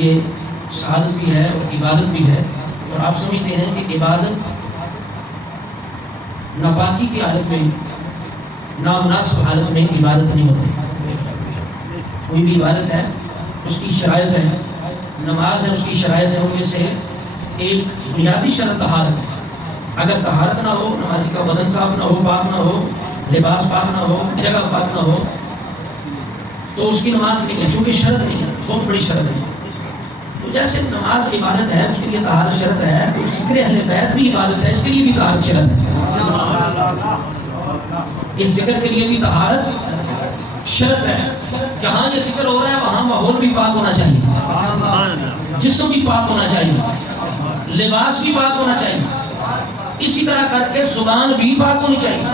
یہ شہادت بھی ہے اور عبادت بھی ہے، اور آپ سمجھتے ہیں کہ عبادت ناپاکی کی حالت میں، نامناسب حالت میں عبادت نہیں ہوتی۔ کوئی بھی عبادت ہے اس کی شرائط ہے، نماز ہے اس کی شرائط ہے، ان میں سے ایک بنیادی شرط طہارت ہے۔ اگر طہارت نہ ہو، نمازی کا بدن صاف نہ ہو، پاک نہ ہو، لباس پاک نہ ہو، جگہ پاک نہ ہو، تو اس کی نماز نہیں ہے، چونکہ شرط نہیں ہے، بہت بڑی شرط ہے۔ تو جیسے نماز عبادت ہے، اس کے لیے طہارت شرط ہے، تو ذکر اہل بیت بھی عبادت ہے، اس کے لیے بھی طہارت شرط ہے۔ اس ذکر کے لیے بھی طہارت شرط ہے۔ جہاں یہ ذکر ہو رہا ہے وہاں ماحول بھی پاک ہونا چاہیے، جسم بھی پاک ہونا چاہیے، لباس بھی پاک ہونا چاہیے، اسی طرح کر کے زبان بھی پاک ہونی چاہیے،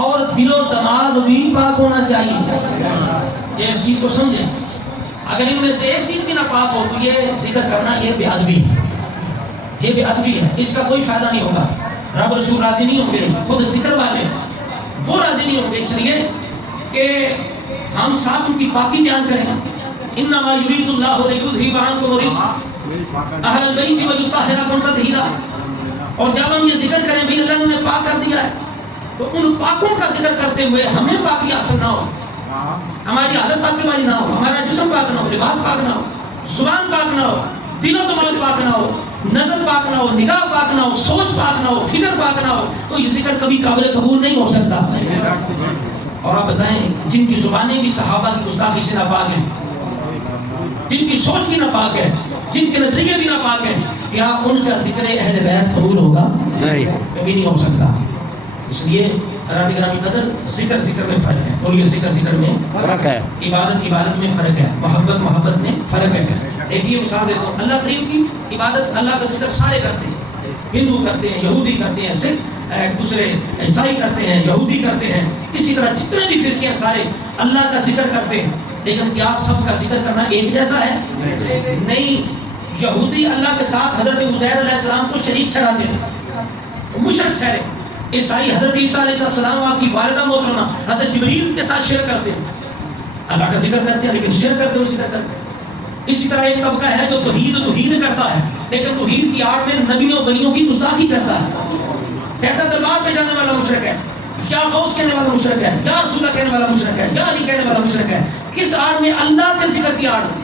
اور دل و دماغ بھی پاک ہونا چاہیے۔ یہ اس چیز کو سمجھیں، اگر ان میں سے ایک چیز بھی نہ پاک ہو تو یہ ذکر کرنا یہ بے ادبی ہے، یہ بے ادبی ہے، اس کا کوئی فائدہ نہیں ہوگا۔ رب رسول راضی نہیں ہوں گے، خود ذکر والے وہ راضی نہیں ہوں گے، اس لیے کہ ہم ساتھ ان کی پاکی بیان کریں گے۔ انما یرید اللہ لیذھب عنکم الرجس اہل البیت ویطہرکم تطہیرا۔ اور جب ہم یہ ذکر کریں بھی اللہ نے پاک کر دیا ہے، تو ان پاکوں کا ذکر کرتے ہوئے ہمیں پاکی حاصل نہ ہو، ہماری حالت پاکی والی نہ ہو، ہمارا جسم پاک نہ ہو، لباس پاک نہ ہو، زبان پاک نہ ہو، دل و دماغ پاک نہ ہو، نظر پاک نہ ہو، نگاہ پاک نہ ہو، سوچ پاک نہ ہو، فکر پاک نہ ہو، تو یہ ذکر کبھی قابل قبول نہیں ہو سکتا۔ اور آپ بتائیں، جن کی زبانیں بھی صحابہ کی گستاخی سے ناپاک ہیں، جن کی سوچ بھی ناپاک ہے، جن کے نظریے بھی ناپاک ہیں، کیا ان کا ذکر اہل بیت قبول ہوگا؟ نہیں، کبھی نہیں ہو سکتا۔ اس لیے حضرات گرامی قدر، ذکر میں فرق ہے، اور یہ ذکر میں فرق ہے، عبادت میں فرق ہے، محبت میں فرق ہے۔ ایک ہی مثال دیتا ہوں، اللہ کریم کی عبادت، اللہ کا ذکر سارے کرتے ہیں، ہندو کرتے ہیں، یہودی کرتے ہیں، سکھ دوسرے عیسائی کرتے ہیں، یہودی کرتے ہیں، اسی طرح جتنے بھی فرقے ہیں سارے اللہ کا ذکر کرتے ہیں، لیکن کیا سب کا ذکر کرنا ایک جیسا ہے؟ نہیں۔ یہودی اللہ کے ساتھ حضرت عزیر علیہ السلام کو شریک ٹھہراتے تھے، مشرک ٹھہرے۔ عیسائی حضرت عیسیٰ علیہ السلام آپ کی والدہ محترمہ حضرت جبریل کے ساتھ شرک کرتے ہیں، اللہ کا ذکر کرتے ہیں لیکن شرک کرتے ہیں، ذکر کرتے ہیں۔ اسی طرح ایک طبقہ ہے جو توحید کرتا ہے، لیکن توحید کی آڑ میں نبیوں ولیوں کی گستاخی کرتا ہے، کہتا دربار پہ جانے والا مشرک ہے، یا غوث کہنے والا مشرک ہے، یا رسول اللہ کہنے والا مشرک ہے، یا علی کہنے والا مشرک ہے۔ کس آڑ میں؟ اللہ کے ذکر کی آڑ میں،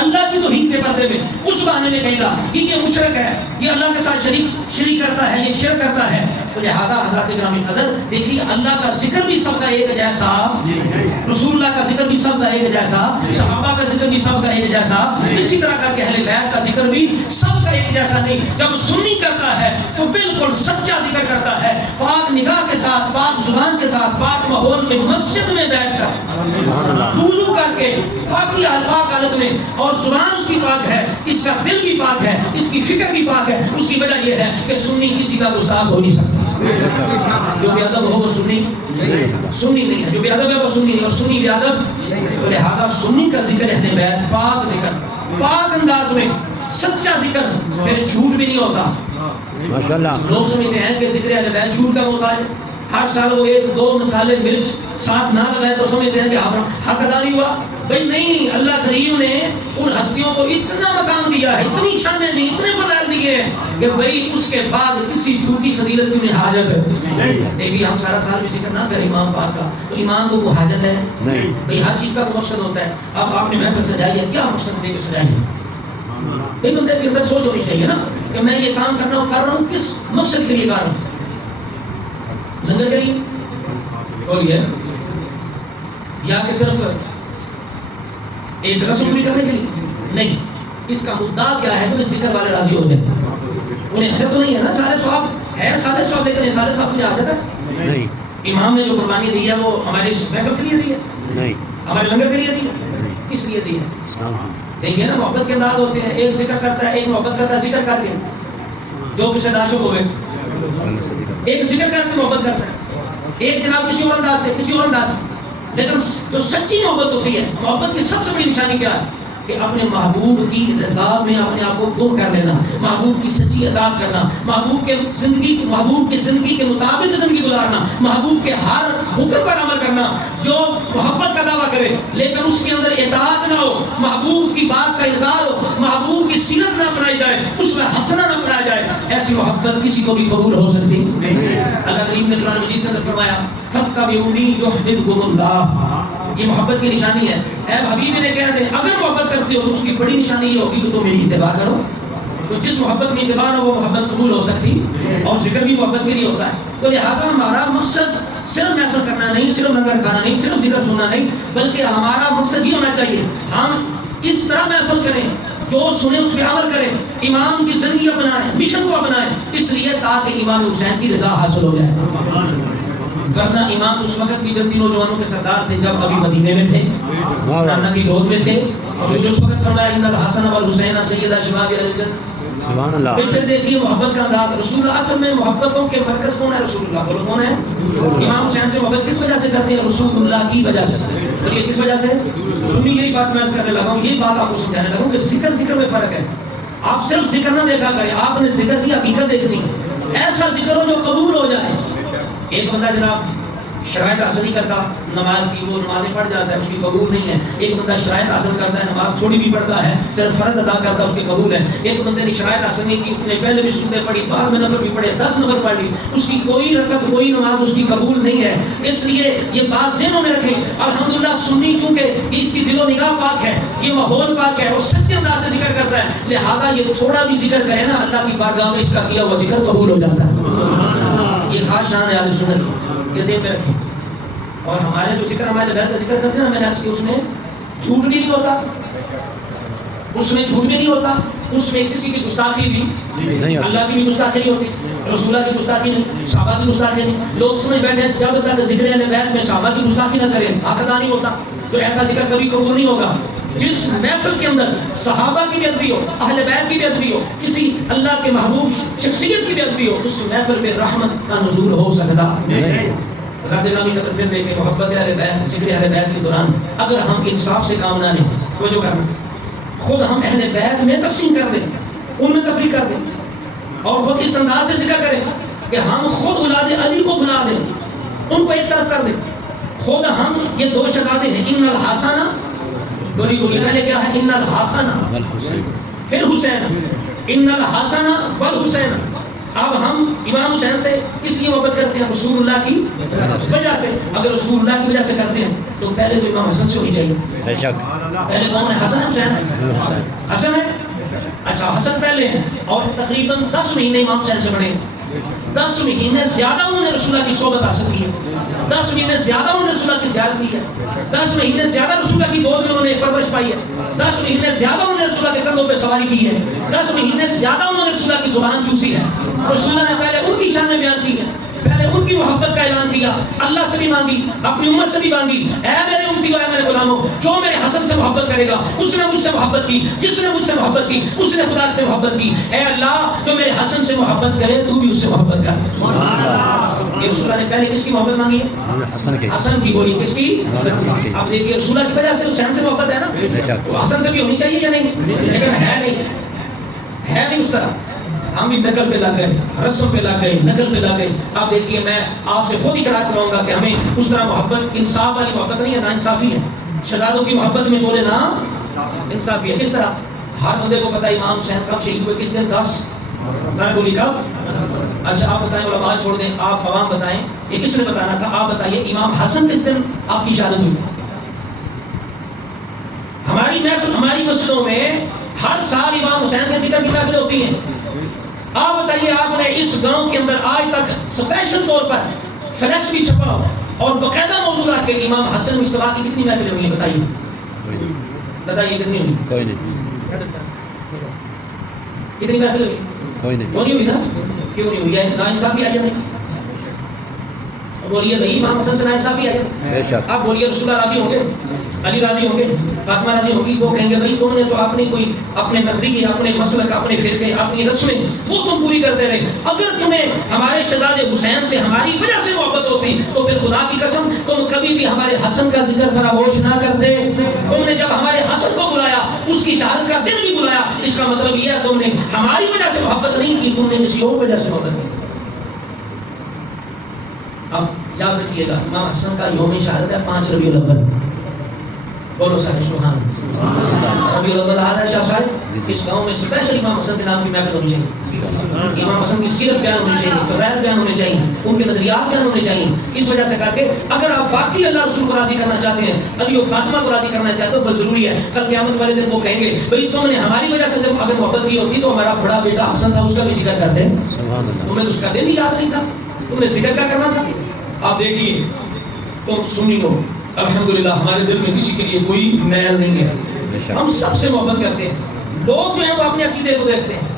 اللہ کی توحید کے پردے میں، اس بہانے میں کہے گا کہ یہ مشرک ہے، یہ اللہ کے ساتھ شریک کرتا ہے، یہ شرک کرتا ہے۔ تو لہٰذا حضرات گرامی قدر، دیکھیے اللہ کا ذکر بھی سب کا ایک جیسا، رسول اللہ کا ذکر بھی سب کا ایک جیسا، صحابہ کا ذکر بھی سب کا ایک جیسا، اسی طرح کر کے اہل بیت کا ذکر بھی سب کا ایک جیسا نہیں۔ جب سنی کرتا ہے تو بالکل سچا ذکر کرتا ہے، پاک نگاہ کے ساتھ، پاک زبان کے ساتھ، پاک ماحول میں، مسجد میں بیٹھ کر، وضو کر کے، پاک حالت میں، اور زبان اس کی پاک ہے، اس کا دل بھی پاک ہے، اس کی فکر بھی پاک ہے۔ اس کی وجہ یہ ہے کہ سنی کسی کا گستاخ ہو نہیں سکتا، جو بے ادب ہو وہ سنی نہیں ہے، جو بے ادب ہے وہ سنی نہیں، اور سنی بے ادب، تو لہذا سنی کا ذکر اہل بیت، پاک ذکر، پاک انداز میں، سچا ذکر، پھر جھوٹ بھی نہیں ہوتا۔ لوگ سمجھتے ہیں کہ ذکر اہل بیت جھوٹ کا محتاج ہے، ہر سال وہ ایک دو مسالے مرچ ساتھ نہ لگائے تو سمجھتے ہیں کہ حق ادا نہیں ہوا۔ بھئی نہیں، اللہ کریم نے ان ہستیوں کو اتنا مقام دیا ہے، اتنی شانیں دی، اتنے فضائل دیے ہیں کہ بھئی اس کے بعد کسی جھوٹی فضیلت کی انہیں حاجت ہے۔ لیکن ہم سارا سال بھی ذکر نہ کریں امام پاک کا، تو امام کو کوئی حاجت ہے نہیں۔ بھئی ہر چیز کا کوئی مقصد ہوتا ہے۔ اب آپ نے محفل سجائی ہے، کیا مقصد دے کے سجائی ہے؟ بھئی بندے کے اندر سوچ ہونی چاہیے نا کہ میں یہ کام کر رہا ہوں کس مقصد کے لیے کر رہا ہوں؟ لنگر کے لیے اور یہ یا کہ صرف ایک رسم پوری کرنے کے لیے؟ نہیں، اس کا مدعا کیا ہے کہ ذکر والے راضی ہو جائیں۔ انہیں حاجت تو نہیں ہے نا، سارے ثواب ہے، سارے ثواب، لیکن سارے ثواب کی حاجت ہے نہیں۔ امام نے جو قربانی دی ہے وہ ہمارے محفل کے لیے دی ہے نہیں، ہمارے لنگر کے لیے دی ہے، کس لیے دی ہے؟ دیکھیے نا، محبت کے انداز ہوتے ہیں، ایک ذکر کرتا ہے، ایک محبت کرتا ہے ذکر کر کے، جو کسی داشت ہوئے، ایک ذکر کر کے محبت کرتا ہے، ایک جناب کسی اور انداز سے، کسی اور انداز سے۔ لیکن جو سچی محبت ہوتی ہے، محبت کی سب سے بڑی نشانی کیا ہے؟ کہ اپنے محبوب کی رضا میں اپنے آپ کو گم کر لینا، محبوب کی سچی اطاعت کرنا، محبوب کی زندگی کے مطابق زندگی گزارنا، محبوب کے ہر حکم پر عمل کرنا۔ جو محبت کا دعویٰ کرے لیکن اس کے اندر اطاعت نہ ہو، محبوب کی بات کا انکار ہو، ایسی محبت کسی کو بھی قبول ہو سکتی اللہ کریم نے قرآن مجید کے اندر فرمایا فَاتَّبِعُونِی یُحْبِبْکُمُ اللَّہ، یہ محبت کی نشانی ہے۔ اے حبیب نے کہہ دے اگر محبت کرتے ہو تو اس کی بڑی نشانی یہ ہوگی کہ تم میری اتباع کرو۔ تو جس محبت میں اتباع ہو وہ محبت قبول ہو سکتی، اور ذکر بھی محبت کے لیے ہوتا ہے۔ تو لہٰذا ہمارا مقصد صرف محفل کرنا نہیں، صرف لنگر کھانا نہیں، صرف ذکر سننا نہیں، بلکہ ہمارا مقصد یہ ہونا چاہیے ہم اس طرح محفل کریں جو سنیں اس پہ عمل کریں، امام کی زندگی اپنائیں، مشن کو اپنائیں، اس لیے تاکہ امام حسین کی رضا حاصل ہو جائے۔ ورنہ امام اس وقت بھی جنتی نوجوانوں کے سردار تھے جب ابھی مدینے میں تھے، نانا کی گود میں تھے، اور جو اس وقت فرمایا ان الحسن والحسین سیدا شباب اہل الجنہ۔ سبحان اللہ۔ پھر دیکھیے محبت کا انداز، رسول اللہ اصل میں محبتوں کے مرکز کون ہے؟ رسول اللہ۔ بولو کون ہے؟ امام حسین سے محبت کس وجہ سے کرتے ہیں؟ رسول اللہ کی وجہ سے۔ بولیے کس وجہ سے؟ سنی یہی بات میں عرض کرنے لگا ہوں، یہی بات آپ کو سمجھانے لگا ہوں کہ ذکر میں فرق ہے۔ آپ صرف ذکر نہ دیکھا کریں، آپ نے ذکر کی حقیقت دیکھنی ہے، ایسا ذکر ہو جو قبول ہو جائے۔ ایک بندہ جناب شرائط حاصل نہیں کرتا نماز کی، وہ نمازیں پڑھ جاتا ہے، اس کی قبول نہیں ہے۔ ایک بندہ شرائط حاصل کرتا ہے، نماز تھوڑی بھی پڑھتا ہے، صرف فرض ادا کرتا ہے، اس کی قبول ہے۔ ایک بندے نے شرائط حاصل نہیں کی، اس نے پہلے بھی سنتیں پڑھی، بعد میں نفل بھی پڑھے، 10 نفل پڑھ لی، اس کی کوئی رکعت کوئی نماز اس کی قبول نہیں ہے۔ اس لیے یہ بات ذہنوں میں رکھیں، الحمدللہ سنی چونکہ اس کی دل و نگاہ پاک ہے، یہ ماحول پاک ہے، اور سچے انداز سے ذکر کرتا ہے، لہٰذا یہ تھوڑا بھی ذکر کرے نا اللہ کی بارگاہ میں اس کا کیا ہوا ذکر قبول ہو جاتا ہے۔ یہ خاص شان ہے اہل سنت کی، یہ ذہن میں رکھیں۔ اور ہمارے جو ذکر ہمارے بیت کا ذکر کرتے ہیں نا، میں نے اس میں جھوٹ بھی نہیں ہوتا، اس میں جھوٹ بھی نہیں ہوتا، اس میں کسی کی گستاخی بھی، اللہ کی بھی گستاخی نہیں ہوتی، رسول اللہ کی گستاخی نہیں، صحابہ کی گستاخی نہیں۔ لوگ سمجھ بیٹھے ہیں جب تک ذکر اہل بیت میں صحابہ کی گستاخی نہ کریں حق ادا نہیں ہوتا، تو ایسا ذکر کبھی قبول نہیں ہوگا۔ جس محفل کے اندر صحابہ کی بھی ادبی ہو، اہل بیت کی بھی ادبی ہو، کسی اللہ کے محبوب شخصیت کی بھی ادبی ہو، اس محفل میں رحمت کا نزول ہو سکتا نہیں۔ ذات گرامی کا پھر دیکھیں محبت اہل بیت، ذکر اہل بیت کے دوران اگر ہم انصاف سے کام نہ لیں تو جو کرنا خود ہم اہل بیت میں تقسیم کر دیں، ان میں تفریق کر دیں، اور خود اس انداز سے ذکر کریں کہ ہم خود اولاد علی کو بنا دیں، ان کو ایک طرف کر دیں۔ خود ہم یہ دو شہزادے ہیں، ان الحسن، بولی بولی پہلے کیا ہے؟ ان الحسن، پھر حسین، ان الحسن والحسین۔ اب ہم امام حسین سے کس کی محبت کرتے ہیں؟ رسول اللہ کی وجہ سے۔ اگر رسول اللہ کی وجہ سے کرتے ہیں تو پہلے تو امام حسن سے ہونی چاہیے۔ پہلے کون ہے؟ حسن حسین ہے؟ حسن ہے، اچھا حسن پہلے ہیں، اور تقریباً 10 مہینے امام حسین سے بڑے ہیں، 10 مہینے زیادہ انہوں نے رسول اللہ کی صحبت حاصل کی ہے، 10 مہینے زیادہ انہوں نے رسول اللہ کی زیارت کی ہے، 10 مہینے زیادہ رسول اللہ کی گود میں انہوں نے پرورش پائی ہے، 10 مہینے زیادہ انہوں نے رسول اللہ کے کندھوں پہ سواری کی ہے، 10 مہینے زیادہ انہوں نے رسول اللہ کی زبان چوسی ہے۔ رسول اللہ نے پہلے ان کی شان بیان کی ہے، پہلے ان کی محبت کا اعلان کیا، اللہ سے بھی مانگی، اپنی امت سے بھی مانگی، اے میرے امتیوں، اے میرے غلاموں، جو میرے حسن سے محبت کرے گا اس نے مجھ سے محبت کی، جس نے مجھ سے محبت کی اس نے خدا سے محبت کی، اے اللہ جو میرے حسن سے محبت کرے تو بھی اس سے محبت کر۔ یہ رسول اللہ نے پہلے کس کی محبت مانگی ہے؟ حسن کی۔ بولی کس کی؟ اب دیکھیے رسول اللہ کی وجہ سے حسین سے محبت ہے نا، تو حسن سے بھی ہونی چاہیے یا نہیں؟ لیکن ہے نہیں اس طرح۔ ہم بھی نقل پہ لگ گئے، رسم پہ لگ گئے، نقل پہ لگ گئے۔ اب دیکھیے میں آپ سے خود اقرار کراؤں گا کہ ہمیں اس طرح محبت انصاف والی محبت نہیں ہے، نا انصافی ہے۔ شہزادوں کی محبت میں بولے نا انصافی ہے۔ کس طرح؟ ہر بندے کو پتا امام حسین کب شہید ہوئے، کس دن؟ 10 بولی کب؟ اچھا آپ بتائیں، علماء چھوڑ دیں، آپ عوام بتائیں یہ کس نے بتانا تھا؟ آپ بتائیے امام حسن کس دن آپ کی شہادت ہوئی؟ ہماری محفل، ہماری مسجدوں میں ہر سال امام حسین کے ذکر کی محفل ہوتی ہیں۔ آپ بتائیے آپ نے اس گاؤں کے اندر آج تک اسپیشل طور پر فلیکس بھی چھپا اور باقاعدہ موضوع رکھ کے امام حسن مجتبیٰ کی کتنی محفلیں ہوئی ہیں؟ بتائیے کتنی ہوئی؟ کوئی نہیں۔ کتنی محفلیں ہوئی؟ کوئی نہیں۔ وہ نہیں ہوئی نا؟ کیوں نہیں ہوئی؟ نا انصافی آ جائے۔ بولیے نہیں امام حسن سے نا انصافی آ جائے۔ آپ بولیے رسول اللہ راضی ہوں گے، علی راضی ہوں گے، فاطمہ راضی ہوگی؟ وہ کہیں گے بھائی تم نے تو اپنی کوئی اپنے نظریے، اپنے مسلک، اپنے فرقے، اپنی رسمیں وہ تم پوری کرتے رہے۔ اگر تمہیں ہمارے شہزادے حسین سے ہماری وجہ سے محبت ہوتی تو پھر خدا کی قسم تم کبھی بھی ہمارے حسن کا ذکر فراموش نہ کرتے۔ تم نے جب ہمارے حسن کو بلایا، اس کی شہادت کا دن بھی بلایا، اس کا مطلب یہ ہے تم نے ہماری وجہ سے محبت نہیں کی، تم نے کسی اور وجہ سے محبت کی۔ اب یاد رکھیے گا امام حسن کا یوم شہادت ہے 5 ربیع الاول۔ بولو سارے سبحان اللہ۔ ربیع الاول آ رہا ہے شاہ صاحب، اس گاؤں میں اسپیشل امام حسن کے نام کی محفل ہونی چاہیے، امام حسن کی سیرت بیان ہونی چاہیے، فضائل بیان ہونے چاہیے، ان کے نظریات بیان ہونے چاہیے. اس وجہ سے کر کے اگر آپ واقعی اللہ رسول کو راضی کرنا چاہتے ہیں، علی و فاطمہ کو راضی کرنا چاہتے ہو، بہت ضروری ہے. کل قیامت والے دن وہ کہیں گے بھئی تم نے ہماری وجہ سے جب اگر محبت کی ہوتی تو ہمارا بڑا بیٹا حسن تھا اس کا بھی ذکر کرتے ہیں، تمہیں تو اس کا دن ہی یاد نہیں تھا، تم نے ذکر کیا کرنا تھا. آپ دیکھیے تم سنی ہو الحمدللہ ہمارے دل میں کسی کے لیے کوئی میل نہیں ہے، ہم سب سے محبت کرتے ہیں. لوگ جو ہیں وہ اپنے عقیدے کو دیکھتے ہیں.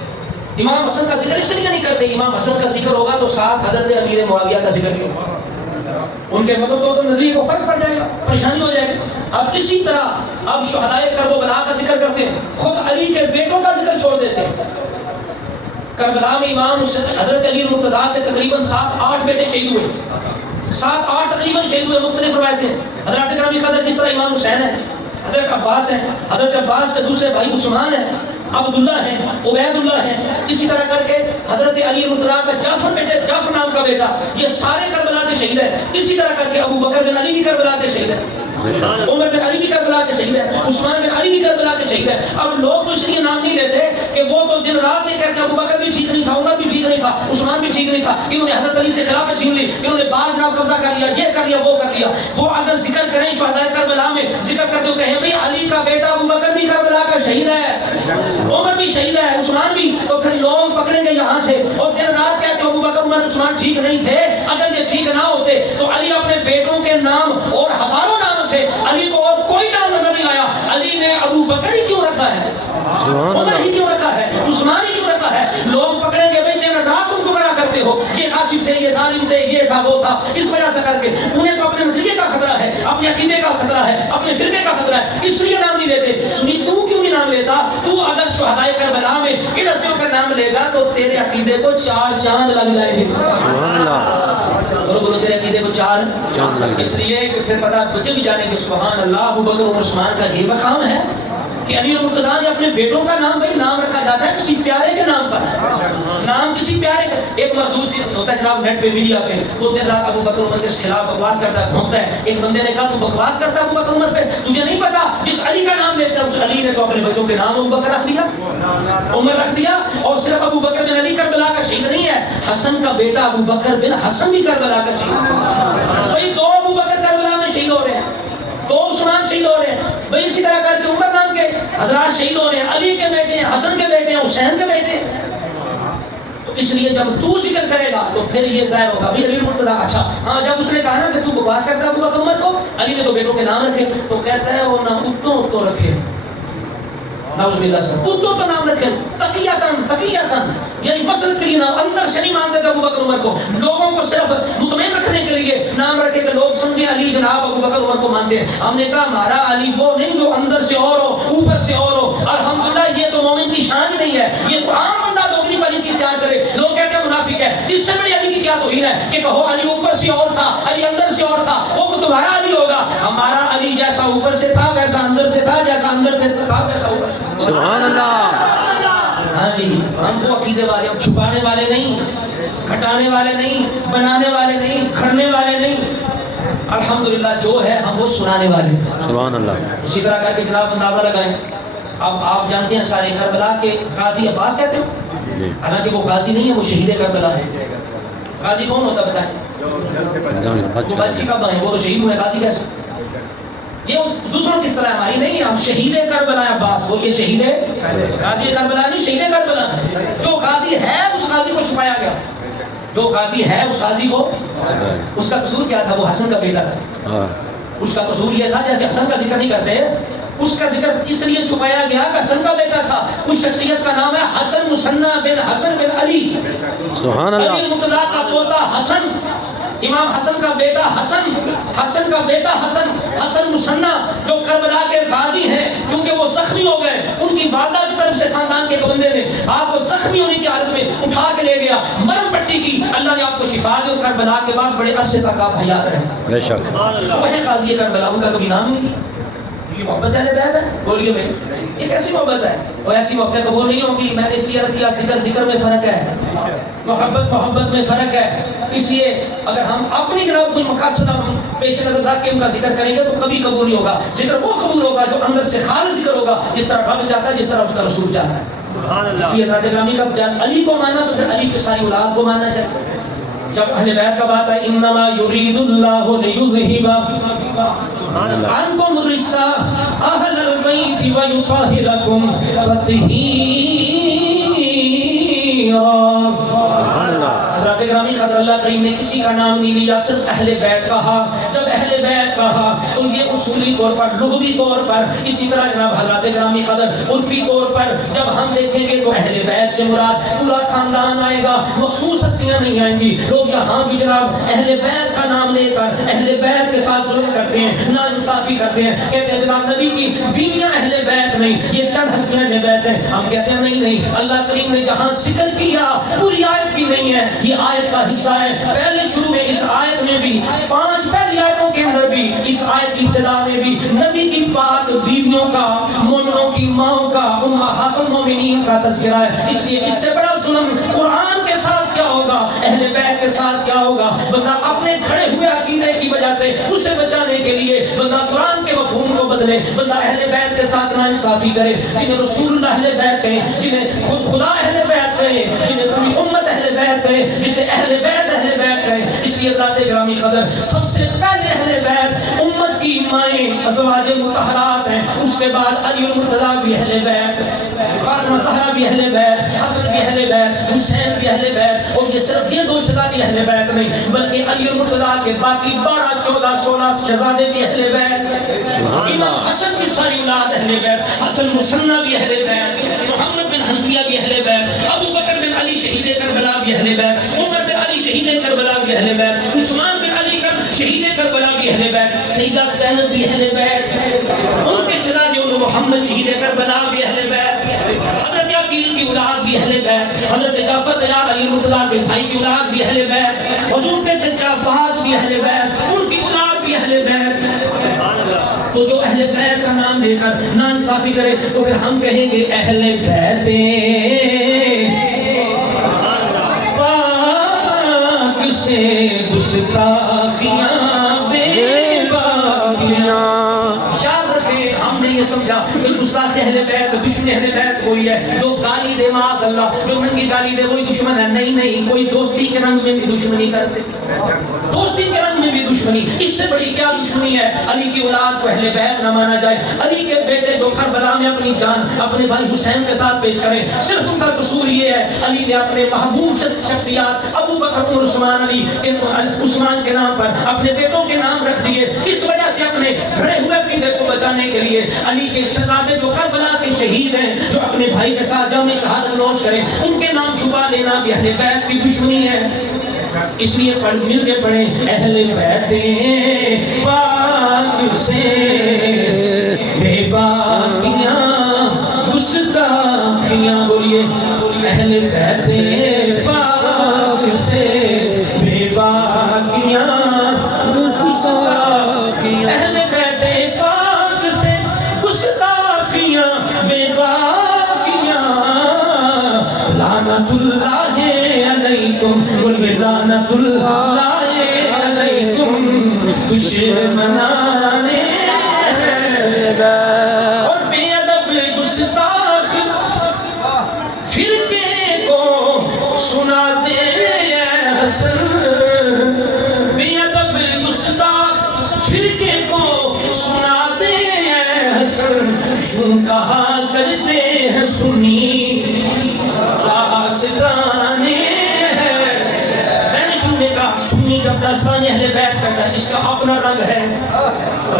امام حسن کا ذکر اس لیے نہیں کرتے، امام حسن کا ذکر ہوگا تو ساتھ حضرت امیر معاویہ کا ذکر نہیں ہوگا، ان کے مطلب تو نظریے کو فرق پڑ جائے گا، پریشانی ہو جائے گی. اب اسی طرح اب شہدائے کرب و بلا کا ذکر کرتے ہیں، خود علی کے بیٹوں کا ذکر چھوڑ دیتے ہیں. کربلا میں امام حضرت علی المرتضیٰ کے تقریباً 7-8 بیٹے شہید ہوئے، 7-8 تقریباً شہید ہوئے. مختلف روایتیں حضرت گرامی قدر جس طرح امام حسین ہے، حضرت عباس ہیں، حضرت عباس کے دوسرے بھائی عثمان ہیں، عبداللہ ہیں، عبید اللہ ہیں. اسی طرح کر کے حضرت علی المرتضیٰ کا جعفر نام کا بیٹا، یہ سارے کربلا کے شہید ہیں. اسی طرح کر کے ابو بکر بن علی بھی کربلا کے شہید ہیں، عمر بن علی بھی کربلا کے شہید ہے، عثمان بن علی بھی کربلا کے شہید ہے. اب لوگ تو اس لیے نام نہیں لیتے کہ وہ تو دن رات نہیں کہتے ابو بکر بھی ٹھیک نہیں تھا، عمر بھی ٹھیک نہیں تھا، عثمان بھی ٹھیک نہیں تھا، انہوں نے حضرت علی سے خلافت چھین لی، انہوں نے بعد جناب قبضہ کر لیا، یہ کر لیا، وہ کر لیا. وہ اگر ذکر کریں شہدائے کربلا میں ذکر کرتے ہوئے کہیں بھئی علی کا بیٹا ابو بکر بھی کربلا کا شہید ہے، عمر بھی شہید ہے، عثمان بھی، تو پھر لوگ پکڑیں گے یہاں سے اور دن رات کہتے ابو بکر عمر عثمان ٹھیک نہیں تھے. اگر یہ ٹھیک نہ ہوتے تو علی اپنے بیٹوں کے نام اور ہزاروں نام سے علی کو اور کوئی نام نظر نہیں آیا. علی نے ابو بکر ہی کیوں رکھا ہے، عمر ہی کیوں رکھا ہے، عثمان ہی کیوں رکھا ہے. لوگ پکڑیں گے بھئی دن رات تم گمراہ کرتے ہو، یہ غاصب تھے، یہ ظالم تھے، یہ تھا، وہ تھا. اس وجہ سے کر کے انہیں تو اپنے نظریے کا خطرہ ہے، اپنے عقیدے کا خطرہ ہے، اپنے فرقے کا خطرہ ہے، اس لیے نام نہیں لیتے. سنی تو کیوں نہیں نام لیتا؟ تو اگر شہدائے کربلا میں ان ہستیوں کا نام لے گا تو تیرے عقیدے کو 4 چاند لگ جائیں گے. سبحان اللہ. بولو تیرے عقیدے کو 4 چاند لگ. اس لیے کہ پھر پتہ بچے بھی جانے کہ سبحان اللہ ابو بکر عمر عثمان کا یہ مقام ہے کہ علی المرتضیٰ نے اپنے بیٹوں کا نام بھائی نام رکھا جاتا ہے کسی پیارے کے نام پر، نام کسی پیارے کا. ایک مردود ہوتا ہے جناب نیٹ پہ میڈیا پہ، وہ دن رات ابو بکر عمر کے خلاف بکواس کرتا ہے، بھونکتا ہے. ایک بندے نے کہا تو بکواس کرتا ہے ابو بکر عمر پہ، تجھے نہیں پتا جس علی کا نام لیتا ہے اس علی نے تو اپنے بچوں کے نام ابو بکر رکھ دیا، عمر رکھ دیا. اور صرف ابو بکر بن علی کربلا کا شہید نہیں ہے، حسن کا بیٹا ابو بکر بن حسن بھی کربلا کا شہید ہے. بھائی 2 ابو بکر کربلا میں شہید ہو رہے ہیں، 2 عثمان شہید ہو رہے ہیں. بھائی اسی طرح کر کے عمر نام کے حضرات شہید ہو رہے ہیں، علی کے بیٹے ہیں، حسن کے بیٹے ہیں، حسین کے بیٹے ہیں. تو اس لیے جب تو ذکر کرے گا تو پھر یہ ظاہر ہوگا بھائی علی المرتضیٰ. اچھا ہاں جب اس نے کہا نا کہ تو بکواس کرتا ہے ابو بکر عمر کو، علی نے تو بیٹوں کے نام رکھے، تو کہتا ہے وہ نہ اتوں رکھے، نعوذ باللہ سے اتوں تو نام رکھے، تقیاتن یعنی بصرت کے لیے نام، اندر سے نہیں مانتے تھے ابو بکر عمر کو، لوگوں کو صرف مطمئن رکھنے کے لیے نام رکھے کہ لوگ سمجھے علی جناب ابو بکر عمر کو مانتے ہیں. ہم نے کہا ہمارا علی وہ نہیں جو اندر سے اور ہو اوپر سے اور ہو. الحمدللہ یہ تو مومن کی شان نہیں ہے، یہ تو عام بندہ دوگنی پالیسی اختیار کرے. لوگ کہتے ہیں منافق ہے، اس سے بڑی علی کی کیا توہین ہے کہ کہو علی اوپر سے اور تھا، علی اندر سے اور تھا. وہ تمہارا علی ہوگا، ہمارا علی جیسا اوپر سے تھا ویسا اندر سے تھا، جیسا اندر سے تھا ویسا اوپر سے. سبحان اللہ. ہاں جی ہم وہ عقیدے والے، ہم چھپانے والے نہیں، گھٹانے والے نہیں، بنانے والے نہیں، کھڑنے والے نہیں. الحمدللہ جو ہے ہم وہ سنانے والے. سبحان اللہ. اسی طرح کر کے جناب اندازہ لگائیں. اب آپ جانتے ہیں سارے کربلا کے غازی عباس کہتے ہیں، حالانکہ وہ غازی نہیں ہے، وہ شہید کربلا ہے. غازی کون ہوتا بتائیں؟ وہ غازی کب آئے؟ وہ تو شہید ہوئے، غازی کیسے؟ یہ دوسروں کس طرح ہماری نہیں، ہم شہید کربلا عباس، وہ یہ شہید غازی کربلا نہیں، شہید کربلا. جو غازی ہے اس غازی کو چھپایا گیا، جو غازی ہے اس غازی کو، اس کا قصور کیا تھا؟ وہ حسن کا بیٹا تھا. اس کا قصور یہ تھا جیسے حسن کا ذکر نہیں کرتے، اس کا ذکر اس لیے چھپایا گیا کہ حسن کا بیٹا تھا. اس شخصیت کا نام ہے حسن مثنی بن حسن بن علی. سبحان اللہ. علی المرتضیٰ کا پوتا حسن، امام حسن کا بیٹا حسن، حسن کا بیٹا حسن، حسن مثنی جو کربلا کے غازی ہیں. کیونکہ وہ زخمی ہو گئے، ان کی والدہ کی طرف سے خاندان کے بندے نے آپ کو زخمی ہونے کی حالت میں اٹھا کے لے گیا، مرم پٹی کی، اللہ نے آپ کو شفا دی. کربلا کے بعد بڑے عرصے تک آپ حیات رہے. بے شک وہ ہے غازی کربلا، ان کا کبھی نام نہیں. یہ محبت اہل بیت ہے؟ بولیے بھائی یہ کیسی محبت ہے؟ اور ایسی محبت قبول نہیں ہوگی. میں نے اس لیے عرض کیا ذکر میں فرق ہے, محبت میں فرق ہے. اس لیے اگر ہم اپنی جناب کوئی مقاصد پیش نظر رکھ کے ان کا ذکر کریں گے تو کبھی قبول نہیں ہوگا. ذکر وہ قبول ہوگا جو اندر سے خالص ذکر ہوگا, جس طرح رب چاہتا ہے, جس طرح اس کا رسول چاہتا ہے. اس لیے حضرت گرامی کا علی کو مانا تو پھر علی کی ساری اولاد کو ماننا چاہیے. جب اہل بیت کا بات ہے انما یرید اللہ لیذھب عنکم الرجس اہل البیت ویطہرکم تطہیرا. حضرت گرامی قدر اللہ کریم نے کسی کا نام نہیں لیا, صرف اہل بیت کہا. جب اہل بیت کہا تو یہ اصولی طور پر, لغوی طور پر, اسی طرح جناب حضرت گرامی قدر عرفی طور پر جب ہم دیکھیں گے تو اہل بیت سے مراد پورا خاندان آئے گا, مخصوص ہستیاں نہیں آئیں گی. لوگ یہاں بھی جناب اہل بیت کا نام لے کر اہل بیت کے ساتھ ظلم کرتے ہیں, ناانصافی کرتے ہیں, کہتے ہیں جناب نبی کی بیویاں اہل بیت نہیں, یہ چند ہستیاں اہل بیت ہیں. ہم کہتے ہیں نہیں, اللہ کریم نے جہاں ذکر کیا پوری آیت کی نہیں ہے, یہ آیت کا حصہ ہے. پہلے شروع میں اس آیت میں بھی 5 پہلی آیتوں کے اندر بھی, اس آیت کی ابتدا میں بھی نبی کی پاک بیویوں کا, مومنوں کی ماؤں کا, امہات المومنین کا تذکرہ ہے. اس لیے اس سے بڑا ظلم قرآن کے ساتھ کیا ہوگا, اہل بیت کے ساتھ کیا ہوگا. بندہ اپنے کھڑے ہوئے عقیدے کی وجہ سے اسے بچانے کے لیے بندہ قرآن کے مفہوم کو بدلے, بندہ اہل بیت کے ساتھ ناانصافی کرے. جنہیں رسول اللہ اہل بیت کہیں, جنہیں خدا اہل بیت کہیں, جنہیں پوری امت اہل بیت کہیں, جسے اہل بیت کہیں. اس لیے ذات گرامی قدر سب سے پہلے اہل بیت امت کی مائیں ازواج مطہرات ہیں. اس کے بعد علی المرتضیٰ بھی اہل بیت, فاطمہ زہرا بھی اہل بیت, حسن بھی اہل بیت, حسین بھی اہل بیت. اور یہ صرف یہ 2 شہزادے اہل بیت نہیں بلکہ علی المرتضیٰ کے باقی 12 14 16 شہزادے بھی اہل بیت. امام حسن کی ساری اولاد اہل بیت, حسن مصنع بھی اہل بیت, محمد بن حنفیہ بھی اہل بیت, ابو بکر بن علی شہید کربلا بھی اہل بیت, عمر بن علی شہید کربلا بھی اہل بیت, عثمان بن علی شہید کربلا بھی اہل بیت, سیدہ زینب بھی اہل بیت, ان کے شہزادے محمد شہید کربلا بھی اہل بیت, حضرت عقیل کی اولاد بھی اہل بیت, حضرت جعفر تیار علی مرتضیٰ کے بھائی کی اولاد بھی اہل بیت, حضور کے چچا عباس بھی اہل بیت, ان کی اولاد بھی اہل بیت. تو جو اہل بیت کا نام لے کر ناانصافی کرے تو پھر ہم کہیں گے اہل بیت پاک سے گستاخیاں بے باکیاں. یاد رکھیں ہم نے یہ سمجھا کہ گستاخ اہل بیت, دشمن اہل بیت کوئی ہے جو گالی دے معاذ اللہ, جو ننگی گالی دے وہی دشمن ہے. نہیں, کوئی دوستی کے رنگ میں بھی دشمنی کرتے, دوستی کے رنگ میں بھی دشمنی. اس سے بڑی کیا دشمنی ہے علی کی اولاد کو اہل بیت نہ مانا جائے. علی کے بیٹے جو کربلا میں اپنی جان اپنے بھائی حسین کے ساتھ پیش کریں, صرف ان کا قصور یہ ہے علی نے اپنے محبوب شخصیات ابو بکر اور عثمان کے نام پر اپنے بیٹوں کے نام رکھ دیے. اس وجہ سے اپنے کھڑے ہوئے عقیدے کو بچانے کے لیے علی کے شہزادے جو کربلا کے شہید ہیں, جو اپنے بھائی کے ساتھ جام شہادت نوش کریں, ان کے نام چھپا لینا بھی اہل بیت کی دشمنی ہے. اس لیے مل کے پڑھیں اہل بیت پاک سے بے باکیاں گستاخیاں. بولیے اہل بیت پاک سے بے باکیاں گستاخیاں, اہل بیت پاک سے گستاخیاں بے باکیاں. لعنت اللہ علیکم, لعنت اللہ علیکم دشمنان اہل بیت. اور بے ادب گستاخ فرقے کو سنا دے حسن, بے ادب گستاخ فرقے کو سنا دے حسن. یوں کہا کرتے ہیں سنی داستان ہے. میں نے سننے کا سنی جب داستان اہل بیت کرتا ہے, اس کا اپنا رنگ ہے,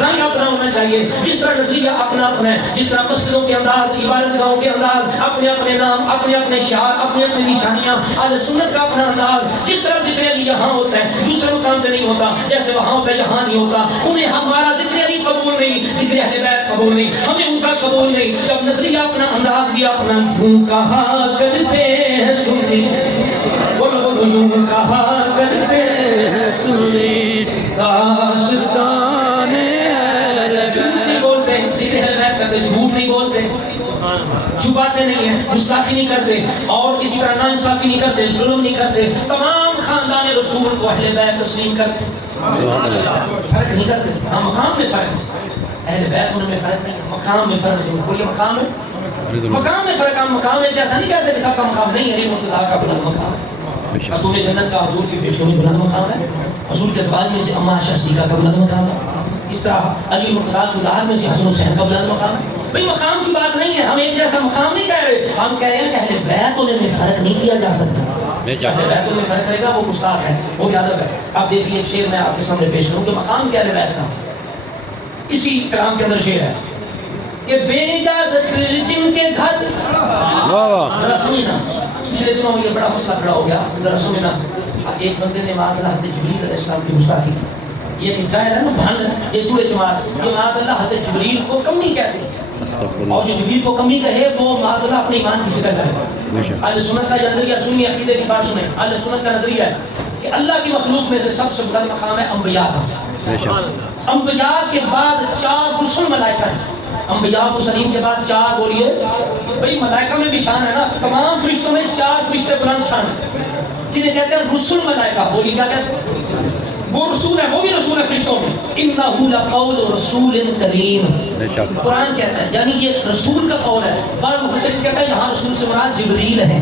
رنگ اپنا ہونا چاہیے. جس طرح نظریہ اپنا اپنا ہے, جس طرح مسجدوں کے انداز, عبادت گاہوں کے انداز, اپنے اپنے نام, اپنے اپنے شعار, اپنے اپنے نشانیاں, اہل سنت کا اپنا انداز. جس طرح ذکر علی یہاں ہوتا ہے دوسرے مقام پہ نہیں ہوتا, جیسے وہاں ہوتا ہے یہاں نہیں ہوتا. انہیں ہمارا ذکر علی قبول نہیں, ذکر اہل بیت قبول نہیں, ہمیں ان کا قبول نہیں. جب نظریہ اپنا, انداز بھی اپنا. یوں کہا کرتے ہیں سنی, بولو یوں کہا کرتے ہیں سنی داستان اہل بیت. جھوٹ نہیں بولتے, ذکر کرتے، جھوٹ نہیں بولتے، چھپاتے نہیں ہیں، گستاخی نہیں کرتے، اور اسی طرح ناانصافی نہیں کرتے، ظلم نہیں کرتے، تمام خاندان رسول کو اہل بیت تسلیم کرتے، فرق نہیں کرتے. ہاں مقام میں فرق ہے، اہل بیت ان میں فرق نہیں ہے، مقام میں فرق ہے. کوئی مقام ہے، مقام میں فرق ہے. مقام ہے جیسا نہیں کہتے کہ سب کا مقام نہیں ہے. علی مرتضیٰ کا بلند مقام ہے، خاتون جنت کا حضور کی بیٹیوں میں بلند مقام ہے، حضور کے ازواج میں سے اما عائشہ صدیقہ کا بلند مقام ہے، اس طرح علی مرتضیٰ کی اولاد میں سے حسن حسین کا بلند مقام ہے. بھئی مقام کی بات نہیں ہے، ہم ایک جیسا مقام نہیں کہہ رہے، ہم کہہ رہے ہیں کہ اہل بیت ان میں فرق نہیں کیا جا سکتا. اہل بیت ان میں فرق کرے گا وہ گستاخ ہے، وہ بیادب ہے. آپ دیکھیے ایک شعر میں آپ کے سامنے پیش کروں کہ مقام کیا اہل بیت کا. اسی کلام کے اندر شعر ہے کہ بے اجازت جن کے گھر، ذرا سنینا، پچھلے دنوں یہ بڑا مسئلہ کھڑا ہو گیا، ذرا سنینا. ایک بندے نے معاذ اللہ حضرت جبریل علیہ السلام کی گستاخی کی. یہ انجائر ہے نا بھن، یہ چوڑے چمار، یہ معاذ اللہ حضرت جبریل کو کمی کہتے ہیں، اور جو جبریل کو کمی کہے وہ معاذ اللہ اپنے ایمان کی فکر کرے. اہل سنت کا یہ نظریہ سنی، عقیدے کی بات سنیں. اہل سنت کا نظریہ ہے کہ اللہ کی مخلوق میں سے سب سے بلند مقام ہے انبیاء کا. انبیاء کے بعد 4 رسل ملائکہ ہیں. انبیاء مرسلین کے بعد 4 بولیے بھئی ملائکہ میں بھی شان ہے نا، تمام فرشتوں میں 4 فرشتے بلند شان ہیں جنہیں کہتے ہیں رسل ملائکہ. بولی کیا کہتے ہیں؟ وہ رسول ہے، وہ بھی رسول ہے فرشتوں میں. انہ لقول رسول کریم، قرآن کہتا ہے، یعنی یہ رسول کا قول ہے. بعض مفسرین کہتا ہے یہاں رسول سے مراد جبریل ہیں،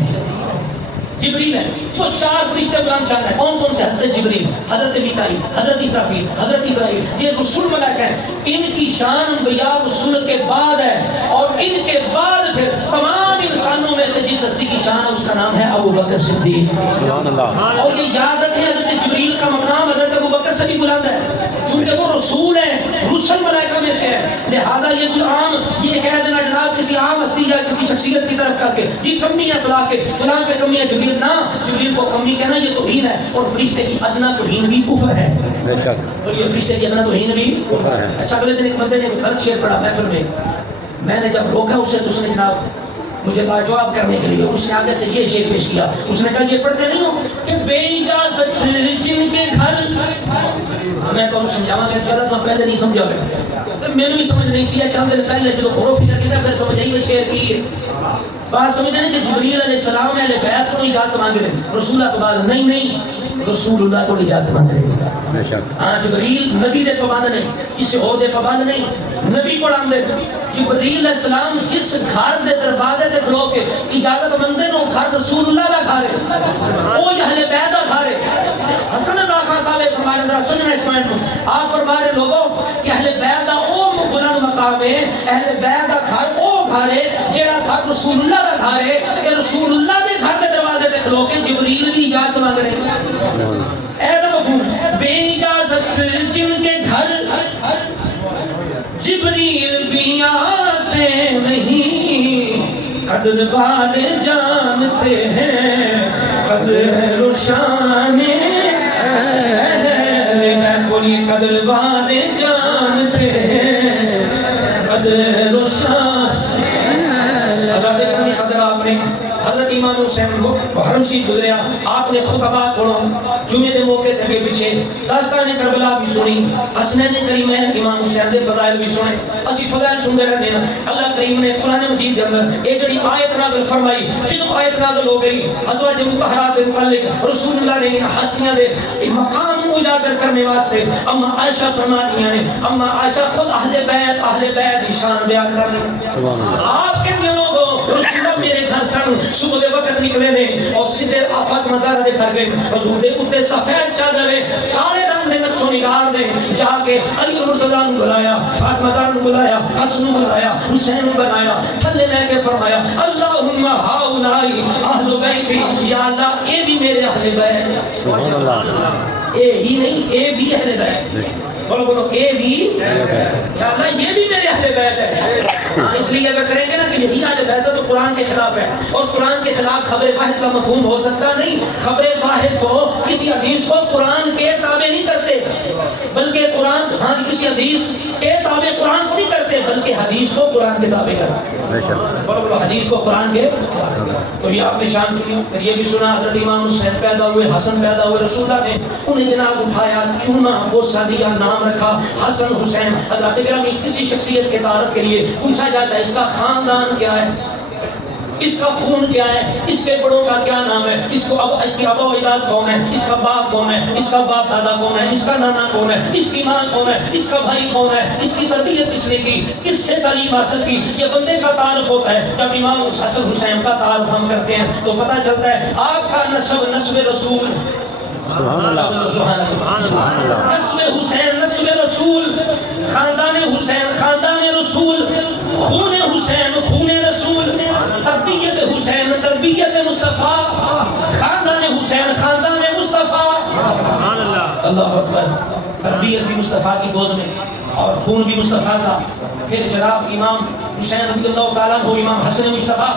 جبریل ہے. تو 4 فرشتے بلند شان ہیں. کون کون سے؟ حضرت جبریل، حضرت میکائیل، حضرت اسرافیل، حضرت اسرائیل. یہ رسول ملائکہ ہیں. ان کی شان انبیاء رسول کے بعد ہے، اور ان کے بعد پھر تمام انسانوں میں سے جس ہستی کی شان ہے اس کا نام ہے ابو بکر صدیق. سبحان اللہ. اور یہ یاد رکھیں حضرت جبریل کا مقام حضرت ابو بکر سے بھی بلند ہے، چونکہ وہ رسول ہیں، رسل ملائکہ میں سے ہے. لہذا یہ کوئی عام یہ کہہ دینا جناب کسی عام ہستی یا کسی شخصیت کی طرف کر کے یہ کمی ہے فلاں کے، فلاں کے کمی ہے جبریل، نہ. جبریل کو کمی کہنا یہ توہین ہے، اور فرشتے کی ادنا توہین بھی کفر ہے. بے شک. اور یہ فرشتے کی ادنا توہین بھی کفر ہے. اچھا اگلے دن ایک بندے نے غلط شعر پڑھا محفل میں نے جب روکا اسے تو اس نے جناب مجھے لاجواب کرنے کے لیے اس نے آگے سے یہ شعر پیش کیا. اس نے کہا یہ پڑھتے نہیں ہو کہ بے اجازت جن کے گھر. میں تو سمجھاوا کہ چلا تو پہلے نہیں سمجھا تو میں نے بھی سمجھ نہیں سی. چند دن پہلے جو حروف ادھر کتاب پھر سمجھ آئی یہ شعر کی بات سمجھتے ہیں کہ جبریل علیہ السلام اہل بیت کو اجازت مانگ رہے ہیں، رسول اللہ کو بعد نہیں، رسول اللہ کو اجازت مانگ رہے ہیں. ہاں جبریل نبی دے پابند نہیں، کسی اور دے پابند نہیں، نبی کو ڈال دے. جبریل علیہ السلام جس گھر دے دروازے تے کھلو کے اجازت مندے نو گھر رسول اللہ دا گھر ہے، او اہل بیت دا گھر ہے. حسن رضا خان صاحب فرمایا ذرا سننا اس پوائنٹ کو. آپ فرما رہے لوگوں کہ اہل بیت دا او بلند مقام ہے، اہل بیت دا گھر او گھر ہے جیڑا گھر رسول اللہ دا گھر ہے، کہ رسول اللہ دے گھر دے دروازے تے کھلو کے جبریل بھی اجازت مانگ رہے ہیں. اے مفہوم بے اجازت جن کے گھر جبریل بھی آتے نہیں، قدر والے جانتے ہیں قدر و شان اہل. بولیے قدر والے جانتے ہیں قدر و شان. حضرت آپ نے حضرت امام حسین محرم شریف گزریا، آپ نے خطبہ پڑھا جمعے دے موقع تے پیچھے داستان کربلا بھی سنی، حسنین کریمین امام حسین دے فضائل بھی سنے. اسی فضائل سنتے رہتے ہیں. اللہ کریم نے قرآن مجید کے اندر ایک جڑی آیت نازل فرمائی، جدوں آیت نازل ہو گئی ازواج مطہرات کے متعلق رسول اللہ نے ہستیاں دے مقام اجاگر کرنے واسطے اما عائشہ فرمانیاں نے، اما عائشہ خود اہل بیت کی شان بیان کر رہی. آپ کے دنوں کو رسول اللہ میرے گھر سن صبح دے وقت نکلے نے اور سیدھے فاطمہ زہرا دے گھر گئے. حضور دے اوتے سفید چادر کالے رنگ دے نقش و نگار نے جا کے علی مرتضیٰ نے بلایا، فاطمہ زہرا نے بلایا، حسن نے بلایا، حسین نے بلایا، تھلے لے کے فرمایا اللہم ہاؤلائی اہل بیتی، یا اللہ اے بھی میرے اہل بیت. سبحان اللہ. اے ہی نہیں اے بھی اہل بیت. بولو بولو اے بھی یا اللہ یہ بھی میرے اہل بیت ہے. اس لیے اگر کریں گے نا کہ یہی اہل بیت ہے تو قرآن کے خلاف ہے، اور قرآن کے خلاف خبر واحد کا مفہوم ہو سکتا نہیں. خبر واحد کو کسی حدیث کو قرآن کے تابع نہیں کرتے. بلکہ قرآن ہاں کسی حدیث کے تابع قرآن کو نہیں کرتے بلکہ حدیث کو قرآن کے تابع کرتے بولو بولو حدیث کو قرآن کے تو یہ آپ نے شان سنی پھر یہ بھی سنا حضرت امام حسین پیدا ہوئے حسن پیدا ہوئے رسول اللہ نے انہیں جناب اٹھایا چوما بوسہ دیا نام رکھا حسن حسین حضرت گرامی کسی شخصیت کے تعارف کے لیے پوچھا جاتا ہے اس کا خاندان کیا ہے اس کا خون کیا ہے اس کے بڑوں کا کیا نام ہے اس کی آبا و اجداد کون ہے اس کا باپ کون ہے اس کا باپ دادا کون ہے اس کا نانا کون ہے اس کی ماں کون ہے اس کا بھائی کون ہے اس کی تربیت کس نے کی کس سے تعلیم حاصل کی یہ بندے کا تعارف ہوتا ہے جب امام حسن حسین کا تعارف ہم کرتے ہیں تو پتہ چلتا ہے آپ کا نسب رسول سبحان اللہ نسل حسین نسل رسول خاندان حسین خاندان رسول خون حسین خون رسول تربیت حسین تربیت مصطفیٰ خاندان حسین خاندان مصطفیٰ اللہ اکبر تربیت بھی مصطفیٰ کی گود میں اور خون بھی مصطفیٰ کا پھر جناب امام حسین رضی اللہ تعالیٰ عنہ امام حسن مصطفیٰ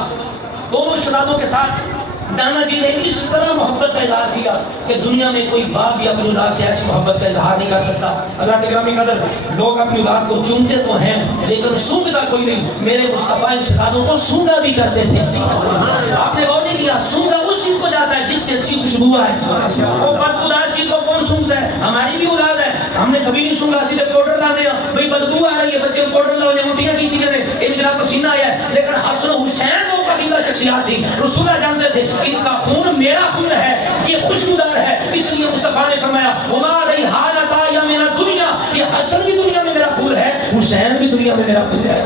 دونوں شہادوں کے ساتھ نانا جی نے اس طرح محبت کا اظہار کیا کہ دنیا میں کوئی باپ بھی اپنی اولاد سے ایسی محبت کا اظہار نہیں کر سکتا حضرات گرامی قدر لوگ اپنی اولاد کو چومتے تو ہیں لیکن سونگتا کوئی نہیں میرے مصطفیٰ ان شہزادوں کو سونگا بھی کرتے تھے آپ نے غور نہیں کیا سونگا اس چیز کو جاتا ہے جس سے اچھی خوشبو آئے وہ بدبودار چیز کو کون سونگتا ہے ہماری بھی اولاد ہے ہم نے کبھی نہیں سونگا سیدھے پاؤڈر ڈالے بھائی بدبو آ رہی ہے بچے کو پاؤڈر لاؤ الٹیاں کی تھی ایک جناب پسینہ آیا ہے لیکن حسن حسین وہ پاکیزہ شخصیات تھی رسول اللہ جانتے تھے ان کا خون میرا خون ہے یہ خوشبودار ہے اس لیے مصطفیٰ نے فرمایا وما ریحانتا یا میرا دنیا یہ حسن بھی دنیا میں میرا پھول ہے حسین بھی دنیا میں میرا پھول ہے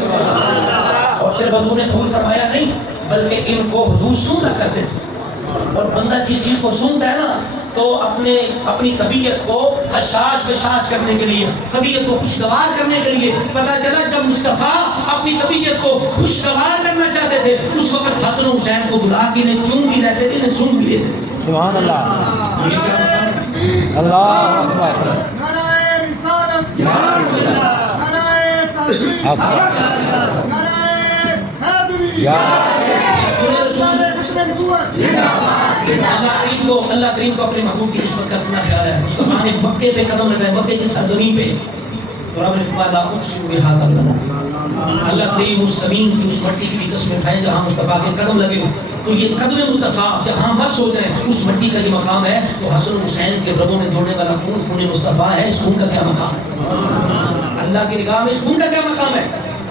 اور صرف حضور نے پھول فرمایا نہیں بلکہ ان کو حضور سونگا کرتے تھے اور بندہ جس چیز کو سنتا ہے نا تو اپنی طبیعت کو حشاش بشاش کرنے کے لیے طبیعت کو خوشگوار کرنے کے لیے پتہ چلا جب مصطفیٰ اپنی طبیعت کو خوشگوار کرنا چاہتے تھے اس وقت حسن حسین کو بلا کے انہیں چوم بھی لیتے تھے انہیں سن بھی لیتے تھے سبحان اللہ اللہ اکبر نعرہ رسالت نعرہ تحقیق نعرہ حیدری اللہ کریم کو اپنے محبوب کی نسبت کا اتنا خیال ہے مصطفیٰ نے مکے پہ قدم لگائے مکے کی سرزمین پہ اور آپ نے فرمایا لا اقسم بہذا البلد اللہ کریم اس زمین کی اس مٹی کی قسم اٹھائیں جہاں مصطفیٰ کے قدم لگے ہو تو یہ قدم مصطفیٰ جہاں مس ہو جائیں اس مٹی کا یہ مقام ہے تو حسن حسین کے رگوں میں دوڑنے والا خون خون مصطفیٰ ہے اس خون کا کیا مقام ہے اللہ کی نگاہ میں اس خون کا کیا مقام ہے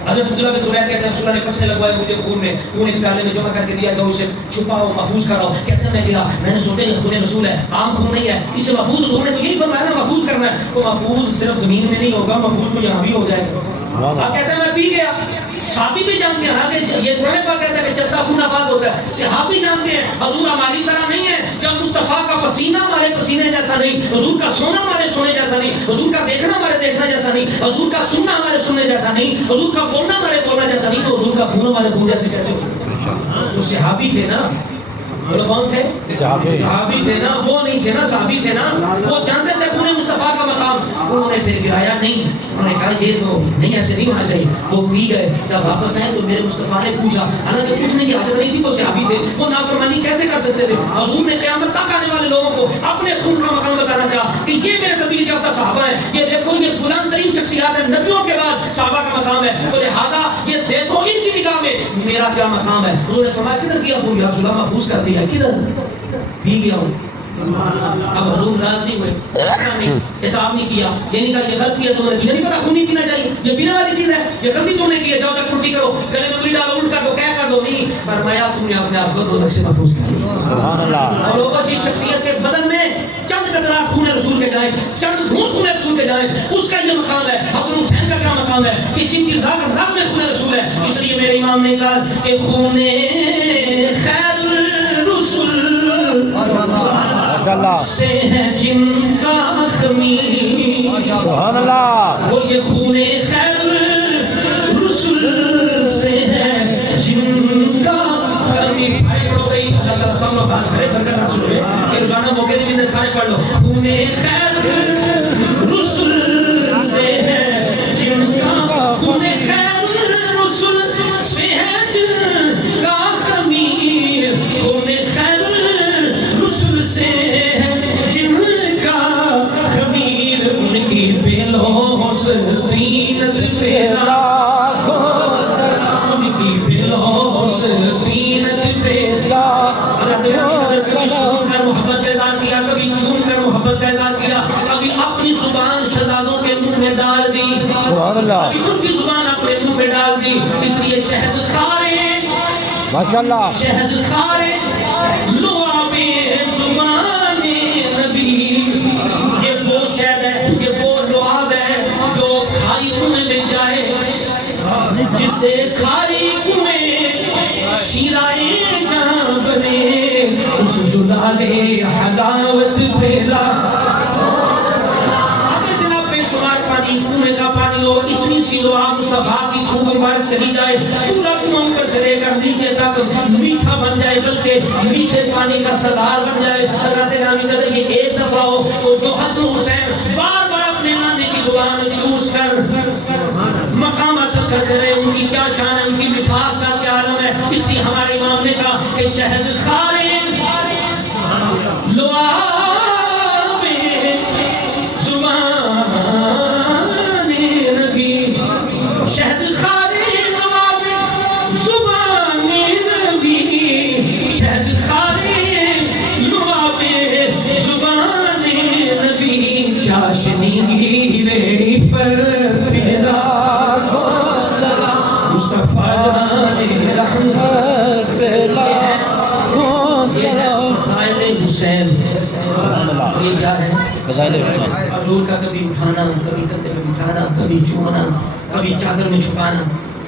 حضرت عبداللہ بن زبیر کہتے ہیں رسول اللہ نے پسے لگوائے مجھے خون میں خون ایک پیالے میں جمع کر کے دیا کہ اسے چھپاؤ محفوظ کراؤ کہتے ہیں میں گیا میں نے سوچا یہ خون رسول ہے عام خون نہیں ہے اسے محفوظ ہونے تو یہی فرمایا نا محفوظ کرنا ہے تو محفوظ صرف زمین میں نہیں ہوگا محفوظ تو یہاں بھی ہو جائے گا آپ کہتے ہیں میں پی گیا صحابی بھی جانتے ہیں کہ یہ قرآن پاک کہتا ہے کہ چلتا خون آباد ہوتا ہے صحابی جانتے ہیں حضور ہماری طرح نہیں ہے جب مصطفیٰ کا پسینہ ہمارے پسینے جیسا نہیں حضور کا سونا ہمارے سونے جیسا نہیں حضور کا دیکھنا ہمارے دیکھنا جیسا نہیں حضور کا سننا ہمارے سننے جیسا نہیں حضور کا بولنا ہمارے بولنا جیسا نہیں تو حضور کا خون ہمارے خون جیسے کیسے ہو تو صحابی تھے نا وہ کون تھے صحابی تھے نا وہ نہیں تھے نا صحابی تھے نا وہ جانتے تھے خون مصطفیٰ کا مقام انہوں نے پھر گرایا نہیں انہوں نے کہا یہ تو نہیں ایسے نہیں ہونا چاہیے وہ پی گئے جب واپس آئے تو میرے مصطفیٰ نے پوچھا حالانکہ پوچھنے کی عادت نہیں تھی وہ صحابی تھے وہ نافرمانی کیسے کر سکتے تھے حضور نے قیامت تک آنے والے لوگوں کو اپنے خون کا مقام بتانا چاہا کہ یہ میرے طبیعت یافتہ صحابہ ہیں یہ دیکھو یہ بلند ترین شخصیات ہیں نبیوں کے بعد صحابہ کا مقام ہے تو لہٰذا یہ دیکھو ان کی نگاہ میں میرا کیا مقام ہے انہوں نے فرمایا کدھر کیا خون یا رسول اللہ محفوظ کر دیا کدھر پی گیا ہوں اب حضور ناراض نہیں ہوئے اعتاب نہیں کیا یہ نہیں کہا یہ غلط کیا تم نے تجھے نہیں پتا خون نہیں پینا چاہیے یہ پینے والی چیز ہے یہ غلطی تم نے کی ہے جاؤ تک الٹی کرو گلے میں دوری ڈالو الٹ کر دو کیا کر دو نہیں فرمایا تم نے اپنے آپ کو دوزخ سے محفوظ کر لیا سبحان اللہ اور لوگوں جس شخصیت کے بدن میں چند قطرات خون رسول کے جائیں چند گھونٹ خون رسول کے جائیں اس کا یہ مقام ہے حسن حسین کا کیا مقام ہے کہ جن کی رگ رگ میں خون رسول ہے اس لیے میرے امام نے کہا کہ خون خیر الرسل سے ہے جن کا خمیر سبحان اللہ وہ یہ خون خیر رسول سے ہے جن کا خمیر سارے پڑھو گئی اللہ تعالیٰ سب میں بات کرے برکت حاصل ہوئے یہ روزانہ موقع دی بھی سارے پڑھ لو خون خیر رسول سے ہے جن کا خون خیر رسول سے ہے جن کا خمیر خون خیر رسول سے جن کا خمیر ان کی کبھی سن کر محبت کا اظہار کیا، کبھی چھون کر محبت کا اظہار کیا، کبھی اپنی زبان شہزادوں کے منہ میں ڈال دی، سبحان اللہ، کبھی ان کی زبان اپنے منہ میں ڈال دی. اس لیے شہد خارے ماشاءاللہ، شہد خارے لعاب زبان نبی، یہ وہ شہد ہے، یہ وہ لعاب ہے جو کھاری کنویں میں جائے، جس سے کھاری کنویں شیرائے جہاں بنے، اس زلالے حلاوت پیلا. اگر جناب بے شمار پانی کنویں کا پانی ہو، اتنی سی لعاب مصطفیٰ کی تھوک مبارک چلی جائے، پورا کنواں اوپر سے لے کر نیچے تک میٹھا بن جائے، بلکہ میٹھے پانی کا سردار بن جائے. حضرات گرامی قدر یہ ایک دفعہ ہو تو جو حسن حسین بار بار اپنے نانے کی زبان چوس کر مقام حاصل کرتے رہے، ان کی کیا شان ہے، ان کی مٹھاس کا کیا عالم ہے. اس لیے ہمارے امام نے کہا کہ شہد خارے لعاب زبان نبی، شہد خارے لعاب زبان نبی، شہد خارے لعاب زبان نبی، چاشنی گیرے پر پیلا مصطفیٰ جان رحمت بلا سلام. فضائل حسین. سبحان اللہ، یہ کیا ہے؟ فضائل حسین. حضور کا کبھی اٹھانا، کبھی کندھے میں بٹھانا، کبھی چومنا، کبھی چادر میں چھپانا،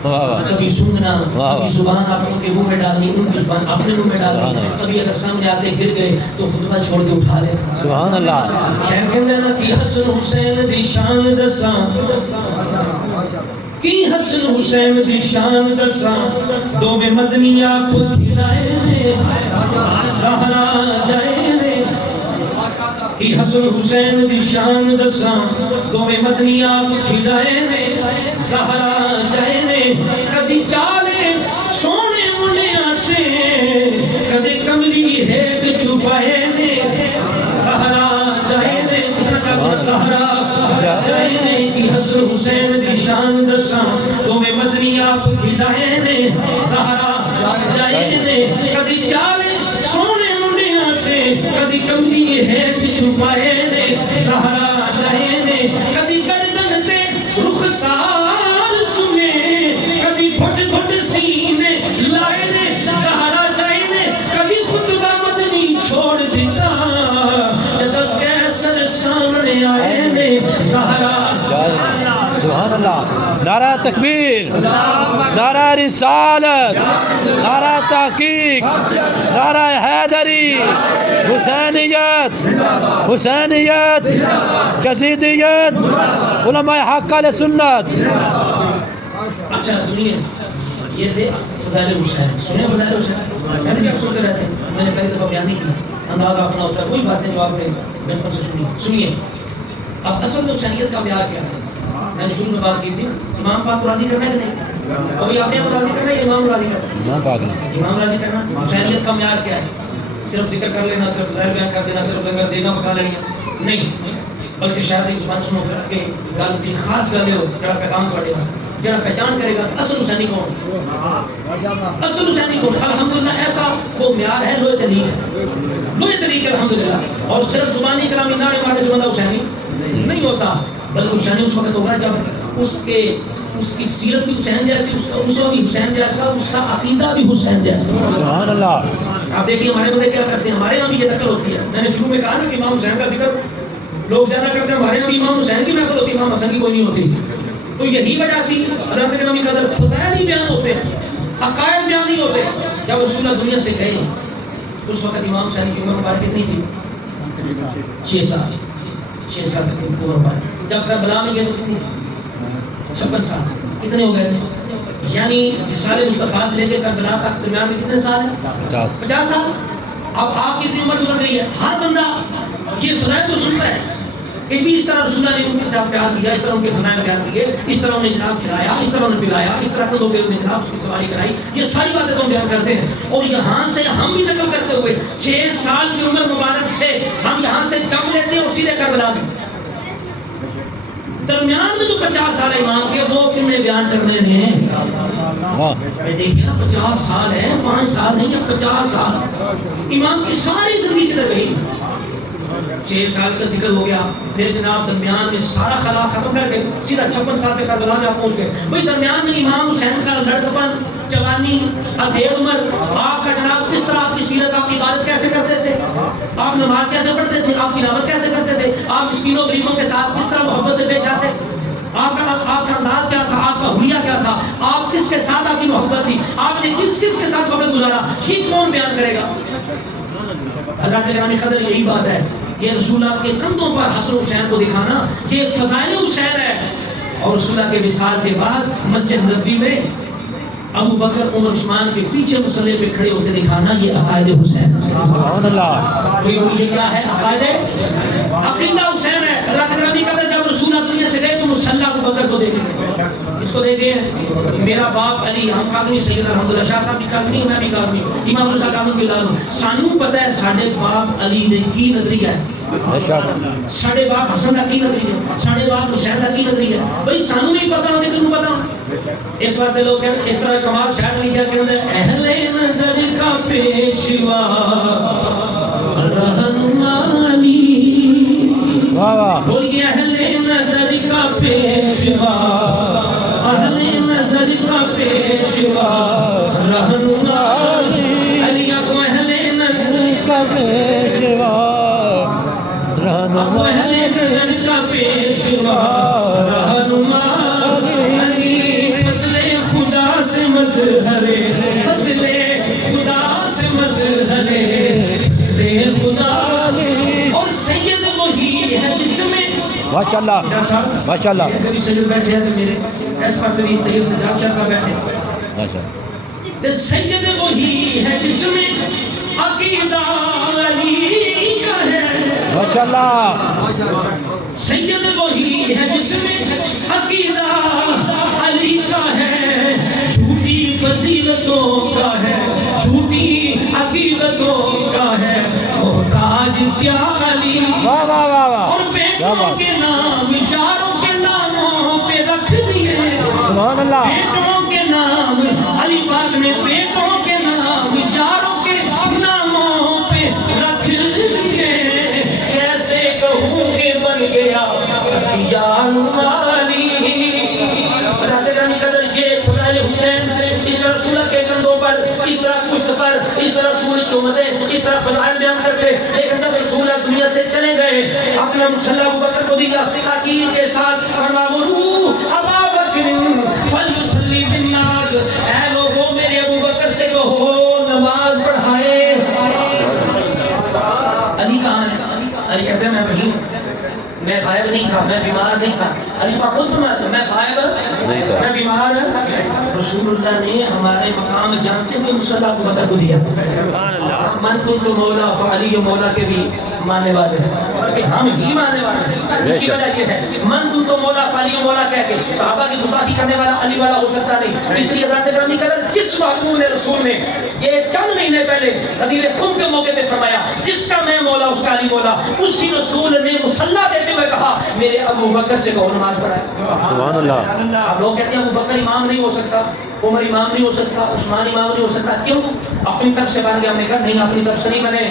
واہ واہ، کبھی سونگنا، واہ. کبھی زبان آپ ان کے منہ میں ڈالنی، ان کی زبان اپنے منہ میں ڈالنی، کبھی اگر سامنے آتے گر گئے تو خطبہ چھوڑ کے اٹھا لے. سبحان اللہ، شہر کہندے نا کہ حسن حسین دی شان دساں، کی حسن حسین دی شان دساں، دوویں مدنی آپ کھلائے نے سہرا جائے نے. کی حسن حسین دی شان دساں، دوویں مدنی آپ کھلائے نے سہرا جائے نے. کدی چالے سونے منڈیاں تے، کدی کملی ہے چھپائے نے سہرا جائے نے. سہرا جائے نے کی حسن حسین دی شان دساں، دوویں مدنی آپ کھلائے نے سہرا جائے نے. کدی چالے سونے منڈیاں تے، کدی کملی ہے چھپائے نے سہرا جائے نے. کدی گردن تے رخسار چومے، کدی گھٹ گھٹ سینے لائے نے سہرا جائے نے. کدی خطبہ مدنی چھوڑ دیتا جب کیسر سامنے آئے نے سہرا. سبحان اللہ. نعرہ تکبیر، نعرہ رسالت، نعرہ تحقیق، نعرہ حیدری، حسینیت، حسینیت، کسیدیت، علماء حق علیہ سنت. اچھا سنیے، یہ تھے فضائل حسین. سنیں فضائل حسین، میں نے بھی آپ سنتے رہتے ہیں، میں نے پہلی دفعہ بیان نہیں کیا، انداز اپنا ہوتا ہے، وہی باتیں جو آپ نے بچپن سے سنی. سنیے اب اصل میں حسینیت کا معیار کیا ہے. میں نے شروع میں بات کی تھی، امام پاک کو راضی کرنا ہے کہ نہیں؟ ابھی آپ نے کو راضی کرنا ہے یا امام کو راضی کرنا ہے؟ امام پاک نے. امام راضی کرنا. حسینیت کا معیار کیا ہے؟ صرف ذکر کر لینا، صرف فضائل بیان کر دینا، صرف لنگر دینا پکا لینا نہیں، بلکہ شاید ایک زبان سنو پھر کے گل کی خاص گل ہو جڑا پیغام تواڈے واسطے جڑا پہچان کرے گا کہ اصل حسینی کون، اصل حسینی کون. الحمدللہ ایسا وہ معیار ہے، لوہے طریق ہے، لوہے طریق ہے الحمدللہ. اور صرف زبانی کلامی نعرے مارنے سے بندہ حسینی نہیں ہوتا، بلکہ حسینی اس وقت ہوگا جب اس کی سیرت بھی حسین جیسی، اس کا اسوہ بھی حسین جیسا، اس کا عقیدہ بھی حسین جیسا. سبحان اللہ. آپ دیکھیے ہمارے بندے کیا کرتے ہیں، ہمارے یہاں بھی یہ نقل ہوتی ہے. میں نے شروع میں کہا نا کہ امام حسین کا ذکر لوگ زیادہ کرتے ہیں، ہمارے یہاں بھی امام حسین کی محفل ہوتی ہے، امام حسن کی کوئی نہیں ہوتی. تو یہی وجہ تھی حضرت گرامی قدر فضائل ہی بیان ہوتے ہیں، عقائد بیان نہیں ہوتے. جب رسول اللہ دنیا سے گئے اس وقت امام حسین کی عمر مبارک کتنی تھی؟ 6 سال 6 سال تک عمر مبارک. جب کربلا میں گئے تو کتنی تھی؟ 56 سال. کتنے ہو گئے؟ یعنی وصال مصطفیٰ سے لے کے کربلا تک درمیان میں کتنے سال ہیں؟ 50 سال. اب آپ کی اتنی عمر گزر گئی ہے، ہر بندہ یہ فضائل تو سنتا ہے کہ بھی اس طرح رسول اللہ نے ان کے ساتھ پیار کیا، اس طرح ان کے فضائل بیان کیے، اس طرح انہیں جناب کھلایا، اس طرح انہیں پلایا، اس طرح کے لوگ نے جناب اس کی سواری کرائی. یہ ساری باتیں تو ہم بیان کرتے ہیں. اور یہاں سے ہم بھی نقل کرتے ہوئے 6 سال کی عمر مبارک سے ہم یہاں سے دم لیتے ہیں اور سیدھے کربلا میں. درمیان میں جو 50 سال ہے امام کے وہ کتنے بیان کرنے ہیں؟ دیکھیے نا 50 سال ہے، 5 سال نہیں ہے، 50 سال امام کی ساری زندگی کدھر گئی؟ 6 سال کا ذکر ہو گیا، پھر جناب درمیان میں سارا خلا ختم کر کے سیدھا 56 سال پہ کربلا میں آپ پہنچ گئے. بھئی درمیان میں امام حسین کا لڑکپن، جوانی، ادھیڑ عمر، آپ کا جناب کس طرح آپ کی سیرت، آپ کی عبادت کیسے کرتے تھے، آپ نماز کیسے پڑھتے تھے، آپ تلاوت کیسے کرتے تھے، آپ مسکینوں غریبوں کے ساتھ کس طرح محبت سے پیش آتے، آپ کا انداز کیا تھا، آپ کا حلیہ کیا تھا، آپ کس کے ساتھ آپ کی محبت تھی، آپ نے کس کس کے ساتھ وقت گزارا، یہ کون بیان کرے گا؟ حضرات گرامی قدر یہی بات ہے کہ رسول اللہ کے کندھوں پر حسن حسین کو دکھانا یہ فضائل حسین ہے. اور رسول اللہ کے وصال کے بعد مسجد نبوی میں ابو بکر عمر عثمان کے پیچھے مصلی پہ کھڑے ہوتے دکھانا یہ عقائد حسین. سبحان اللہ. یہ کیا ہے؟ عقیدہ حسین ہے. حضرات گرامی قدر جب رسول اللہ دنیا سے گئے تو مصلی ابو بکر کو دیکھیں، اس کو دیکھیں میرا باپ علی، ہم کاظمی سید الحمدللہ، شاہ صاحب بھی کاظمی، میں بھی کاظمی، امام رضا کاظم کی اولاد ہوں. سانو پتہ ہے ساڈے باپ علی نے کی نظریہ ہے، ساڈے باپ حسن کا کی نظریہ ہے، ساڈے باپ حسین کا کی نظریہ ہے. بھئی سانو نہیں پتہ ہوتے کنوں پتہ؟ اس واسطے لوگ اس طرح کمال شاعر نہیں کیا کہتے ہیں اہل نظر کا پیشوا رہنما علی. بولیے اہل نظر کا پیشوا، اہل نظر کا پیشوا رہنما علی. علی کو اہل نظر کا پیشوا، رہنما علی کا پیشوا رہنما علی. فضل خدا سے مظہر، فضل خدا سے مظہر، فضل خدا. اور سید وہی ہے جس میں ماشاءاللہ ماشاءاللہ کبھی سید بیٹھے ہیں میرے اس پاس بھی سید سجاد شاہ صاحب بیٹھے ہیں کہ سید وہی ہے جس میں عقیدہ علی کا ہے. ماشاءاللہ. سید وہی ہے جس میں عقیدہ علی کا ہے. جھوٹی فضیلتوں کا ہے، جھوٹی عقیدتوں کا ہے، محتاج کیا علی. واہ واہ واہ واہ. اور بیٹوں کے نام اشاروں کے ناموں پہ رکھ دیے. سبحان اللہ. بیٹوں کے نام علی پاک نے بیٹوں کے نام اشاروں کے ناموں پہ رکھ دیے. کیسے کہوں کہ بن گیا عطیان علی. حضرت گرامی قدر یہ فضائل حسین اس طرح رسول اللہ کے کندھوں پر، اس طرح پشت پر، اس طرح رسول چومتے، اس طرح فضائل بیان کرتے. لیکن جب رسول اللہ دنیا سے چلے گئے اپنا مصلی ابو بکر کو دیا تاکید کے ساتھ فرماؤ ابا بکر فلیصلی بالناس، اے لوگوں میرے ابو بکر سے کہو نماز پڑھائے. علی کہاں ہے؟ علی کہتے ہیں میں وہیں ہوں، میں غائب نہیں تھا، میں بیمار نہیں تھا. علی پاک خود فرماتے میں غائب نہیں تھا، میں بیمار. رسول اللہ نے ہمارے مقام جانتے ہوئے مصلی ابو بکر کو دیا. من کنت مولا فعلی مولا کے بھی ماننے والے ہیں، بلکہ ہم ہی ماننے والے ہیں. اس کی وجہ یہ ہے من کنت مولا فعلی مولا کہہ کے صحابہ کی گستاخی کرنے والا علی والا ہو سکتا نہیں. اس لیے حضرت گرامی قدر جس محبوب نے رسول نے یہ چند مہینے پہلے غدیر خم کے موقع پہ فرمایا جس کا میں مولا اس کا علی مولا، اسی رسول نے مصلی دیتے ہوئے کہا میرے ابو بکر سے کہو نماز پڑھائے. سبحان اللہ. اب لوگ کہتے ہیں ابو بکر امام نہیں ہو سکتا، عمر امام نہیں ہو سکتا، عثمان امام نہیں ہو سکتا. کیوں؟ اپنی طرف سے بن گیا. ہم نے کہا نہیں، اپنی طرف سے نہیں بنے،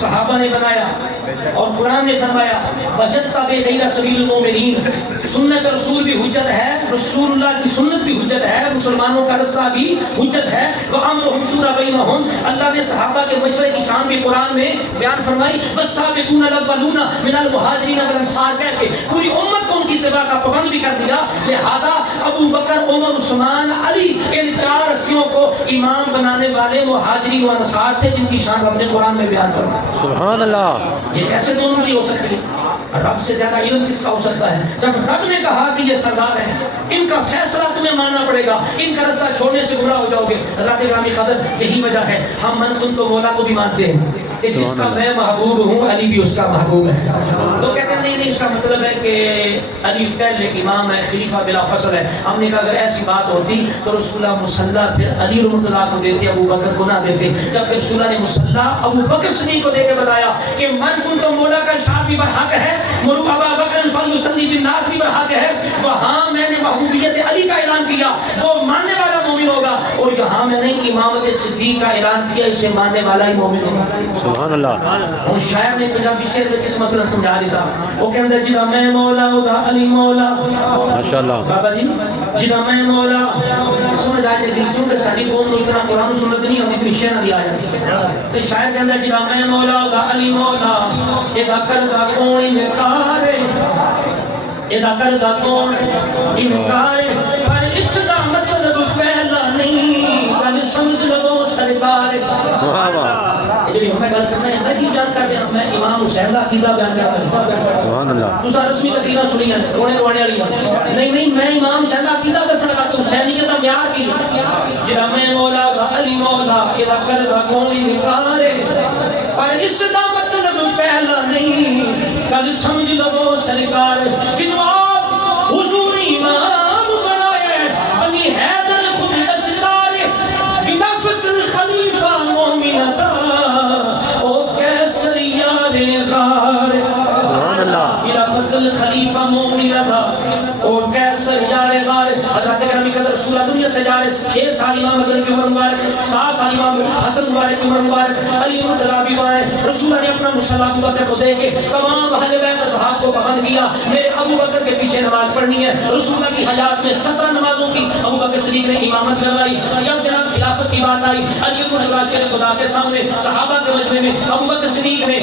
صحابہ نے بنایا. اور قرآن نے فرمایا وجدت بغیر سبیل المؤمنین. سنت رسول بھی حجت ہے، رسول اللہ کی سنت بھی حجت ہے، مسلمانوں کا رستہ بھی حجت ہے. وامرهم شورى بینہم، اللہ نے صحابہ کے مشورے کی شان بھی قرآن میں بیان فرمائی. والسابقون الاولون من المہاجرین والانصار کہہ کے پوری امت کو ان کی اتباع کا پابند بھی کر دیا. لہذا ابو بکر، عمر، عثمان، علی ان 4 ہستیوں کو امام بنانے والے مہاجرین و انصار تھے جن کی شان رب نے قرآن میں بیان فرمائی. سبحان اللہ. یہ کیسے دونوں نہیں ہو سکتی؟ رب سے زیادہ علم کس کا ہو سکتا ہے؟ جب رب نے کہا کہ یہ سردار ہیں، ان کا فیصلہ تمہیں ماننا پڑے گا، ان کا رستہ چھوڑنے سے گمراہ ہو جاؤ گے. حضرات گرامی قدر یہی وجہ ہے ہم من کنت مولا کو بھی مانتے ہیں. کہ جس کا میں محبوب ہوں علی بھی اس کا محبوب ہے. لوگ کہتے ہیں نہیں اس کا مطلب ہے کہ علی پہلے امام ہے, خلیفہ بلا فصل ہے. ہم نے کہا اگر ایسی بات ہوتی تو رسول اللہ مصلی پھر علی رحمۃ اللہ کو دیتے, ابو بکر کو نہ دیتے. جبکہ رسول اللہ نے مصلی ابو بکر صدیق کو دے کے بتایا کہ من کنت مولا کا ارشاد بھی برحق ہے, مرو ابا بکر فلیصلی بالناس بھی برحق ہے. وہاں میں نے محبوبیت علی کا اعلان کیا, وہ ماننے والا مومن ہوگا. اور یہاں میں نے امامت صدیق کا اعلان کیا, اسے ماننے والا ہی مومن ہوگا. سبحان اللہ. اور شاعر نے پنجابی شعر میں کس مسئلہ سمجھا دیتا, وہ کہندے جدا میں مولا ہوگا علی مولا. ماشاءاللہ بابا جی جدا میں مولا سمجھ آئے دل سن کے ساری قوم کو اتنا قرآن و سنت نہیں ہوتی, اتنی شعر نہیں آیا. تو شاعر کہندے جدا میں مولا ہوگا علی مولا, ادا کردا کون انکار, ادا کردا کون انکار, پر اس دا مطلب پہلا نہیں گل سمجھ لو سرکار. واہ واہ جی ہمیں گل کرنا ہے نہیں بیان کر رہے ہیں, میں امام حسین کا عقیدہ بیان کر رہا ہوں. سبحان اللہ. تو سارا رسمی عقیدہ سنی ہے رونے رونے والی نہیں, میں امام حسین کا عقیدہ دس لگا تو حسینیت کا بیان کی جہاں میں مولا دا علی مولا ادا کردا کوئی نکار, پر اس دا مطلب پہلا نہیں گل سمجھ لو سرکار. جنو آپ حضور امام بنائے علی حیدر خود اسرار, بنفس خلیفہ مومن دا میرا فصل خلیفہ مومن تھا اور کیسر یار غار. حضرت گرامی قدر رسول اللہ دنیا سے جا رہے 6 سال امام حسن کی عمر مبارک, 7 سال امام حسن مبارک کی عمر مبارک, علی رضی اللہ بھی آئے. رسول اللہ نے اپنا مصلی ابو بکر کو دے کے تمام اہل بیت اصحاب کو پابند کیا, میرے ابو بکر کے پیچھے نماز پڑھنی ہے. رسول اللہ کی حیات میں 17 نمازوں کی ابو بکر صدیق نے امامت کروائی. جب جناب خلافت کی بات آئی علی رضی اللہ خدا کے سامنے صحابہ کے مجمع میں ابو بکر صدیق نے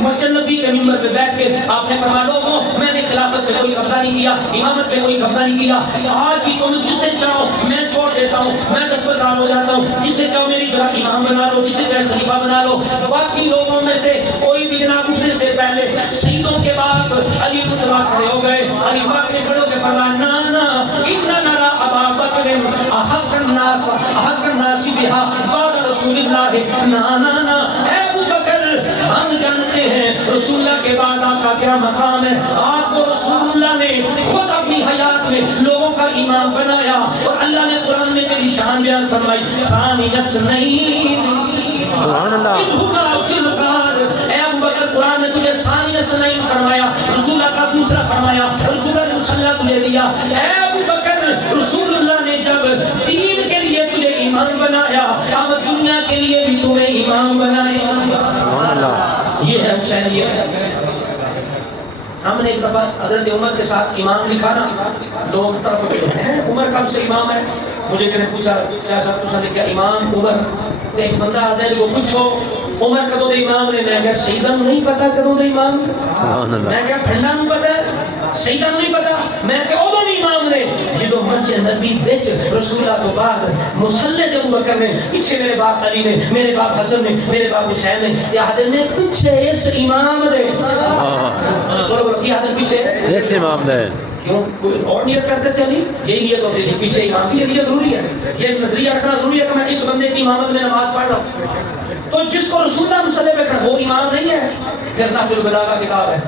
مسجد نبی کے منبر پہ بیٹھ کے آپ نے فرمایا لوگوں میں نے خلافت پہ کوئی قبضہ نہیں کیا, امامت پہ کوئی قبضہ نہیں کیا. آج بھی تم جسے چاہو میں چھوڑ دیتا ہوں, میں دستبردار ہو جاتا ہوں, جسے چاہو میری طرح امام بنا لو, جسے چاہے خلیفہ بنا لو. باقی لوگوں میں سے کوئی بھی جناب اٹھنے سے پہلے شہیدوں کے بعد علی رضی اللہ کھڑے ہو گئے. علی پاک نے کھڑے ہو کے فرمایا نانا اننا نرا ابا بکر احق الناس بہا بعد رسول اللہ. نانا اے ابو بکر ہم جانتے ہیں رسول اللہ کے بعد آپ کا کیا مقام ہے. آپ کو رسول اللہ نے خود اپنی حیات میں لوگوں کا امام بنایا اور اللہ نے قرآن میں تیری شان بیان فرمائی. ثانی نسنین سبحان اللہ. اے ابو بکر قرآن نے تجھے ثانی نسنین فرمایا, رسول اللہ کا دوسرا فرمایا, رسول اللہ نے مصلی تجھے دیا. اے ابو بکر رسول اللہ نے جب دین کے لیے تجھے امام بنایا, اب دنیا کے لیے بھی تمہیں امام بنایا. سبحان اللہ. یہ ہے حسینیت. ہم نے ایک دفعہ حضرت عمر کے ساتھ امام لکھا نا, لوگ تڑپتے ہیں عمر کب سے امام ہے. مجھے کہنے پوچھا کیا صاحب تُسا لکھا امام عمر, ایک بندہ آتا ہے وہ پوچھو عمر کدوں دے امام نے, میں کہا شہیداں نہیں پتا کدوں دے امام, میں کہا پھنڈا نہیں پتا, شہیداں نہیں پتا, میں کہا ادوں بھی امام نے جدو مسجد نبی وچ رسول اللہ تو بعد مصلی ابو بکر نے, پیچھے میرے باپ علی نے, میرے باپ حسن نے, میرے باپ حسین نے, یا حضرت نے پیچھے اس امام دے بولو بولو کیا حضرت پیچھے اس امام دے. کیوں کوئی اور نیت کرتے چلی, یہی نیت ہوتی تھی پیچھے امام کی, یہ نیت ضروری ہے, یہ نظریہ رکھنا ضروری ہے کہ میں اس بندے کی امامت میں نماز پڑھ رہا ہوں. تو جس کو رسول اللہ مصلی پہ کھڑا وہ امام نہیں ہے. پھر نہج البلاغہ کتاب ہے,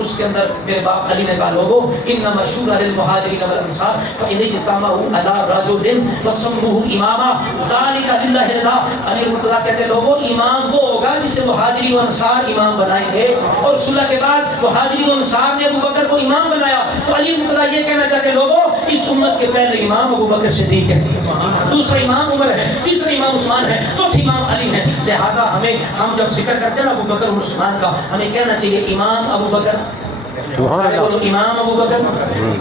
اس کے اندر میرے باپ علی نے کہا لوگوں انما شورى للمهاجرين والانصار فان اجتمعوا على رجل وسموه اماما ذلك لله رضا. علی مرتضیٰ کہتے لوگوں امام وہ ہوگا جسے مہاجرین و انصار امام بنائیں گے, اور رسول اللہ کے بعد مہاجرین و انصار نے ابو بکر کو امام بنایا. تو علی مرتضیٰ یہ کہنا چاہتے لوگوں اس امت کے پہلے امام ابو بکر صدیق ہے, دوسرا امام عمر ہے, تیسرا امام عثمان ہے, چوتھا امام علی ہے. لہٰذا ہم جب ذکر کرتے ہیں نا ابو بکر اور عثمان کا, ہمیں کہنا چاہیے امام ابو بکر, امام ابو بکر,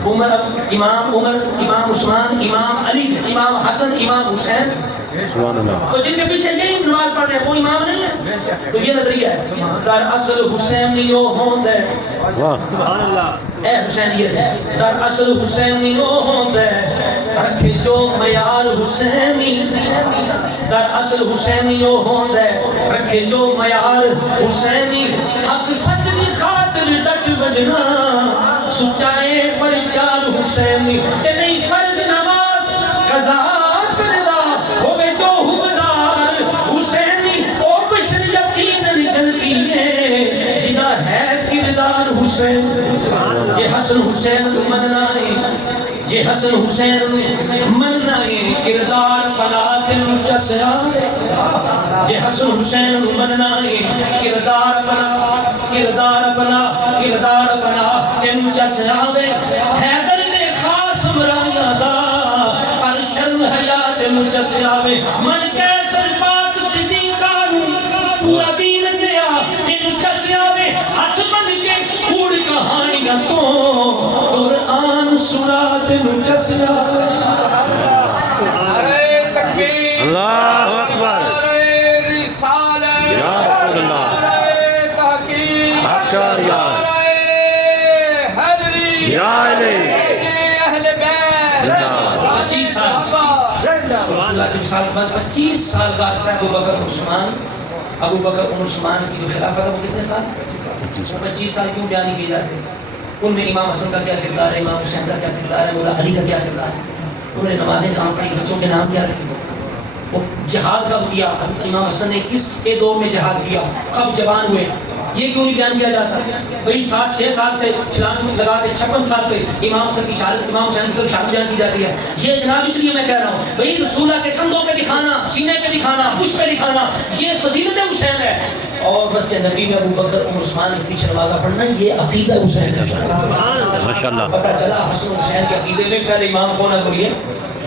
عمر, امام عمر, امام عثمان, امام علی, امام حسن, امام حسین. سبحان اللہ. تو جن کے پیچھے یہی نماز پڑھ رہے ہیں وہ امام نہیں ہے. تو یہ نظریہ ہے در اصل حسین یو ہوند ہے. واہ سبحان اللہ. اے حسین یہ ہے در اصل حسین یو ہوند ہے, رکھے جو معیار حسینی, در اصل حسین یو ہوند ہے, رکھے جو معیار حسینی. حق سچ دی خاطر ڈٹ بجنا سچائے پر چار حسینی. تے نہیں فرض نماز قضا کردا ہوئے جو حبدار حسینی, او بشر یقین جن حسن حسین مننا کردار بنا دل چسیا جے حسن حسین مننا کردار بنا دل چسیا حیدر نے خاص مرایا دا ارشد حیات دل چسیا من کیسر پاک صدیقہ پورا دین دیا دل چسیا ہاتھ بن کے کوڑ کہانیاں تو قرآن سنا دل چسیا نعرہ تکبیر اللہ اکبر نعرہ رسالت یا رسول اللہ نعرہ تحقیق اکبر یا نعرہ حیدری یا علی اہل بیت زندہ 25 سال کی سال بعد 25 سال کا عرصہ ابو بکر عمر عثمان کی جو خلافت ہے وہ کتنے سال 25 سال کیوں بیان نہیں کیے جاتے ان میں امام حسن کا کیا کردار ہے امام حسین کا کیا کردار ہے مولا علی کا کیا کردار ہے انہوں نے نمازیں کہاں پڑھی بچوں کے نام کیا رکھے وہ جہاد کب کیا امام حسن نے کس کے دور میں جہاد کیا کب جوان ہوئے یہ کیوں نہیں بیان کیا جاتا بھئی 6 سال سے چھلانگ لگا کے 56 سال پہ امام حسن کی شہادت امام حسین کی شہادت بیان کی جاتی ہے یہ جناب اس لیے میں کہہ رہا ہوں بھئی رسول اللہ کے کندھوں پہ دکھانا سینے پہ دکھانا پشت پہ دکھانا یہ فضیلت حسین ہے اور مسجد نبی میں ابو بکر عمر عثمان کے پیچھے نمازہ پڑھنا یہ عقیدہ حسین کا ماشاءاللہ پتہ چلا حسن حسین کے عقیدے میں پہلے امام کون ہے بولیے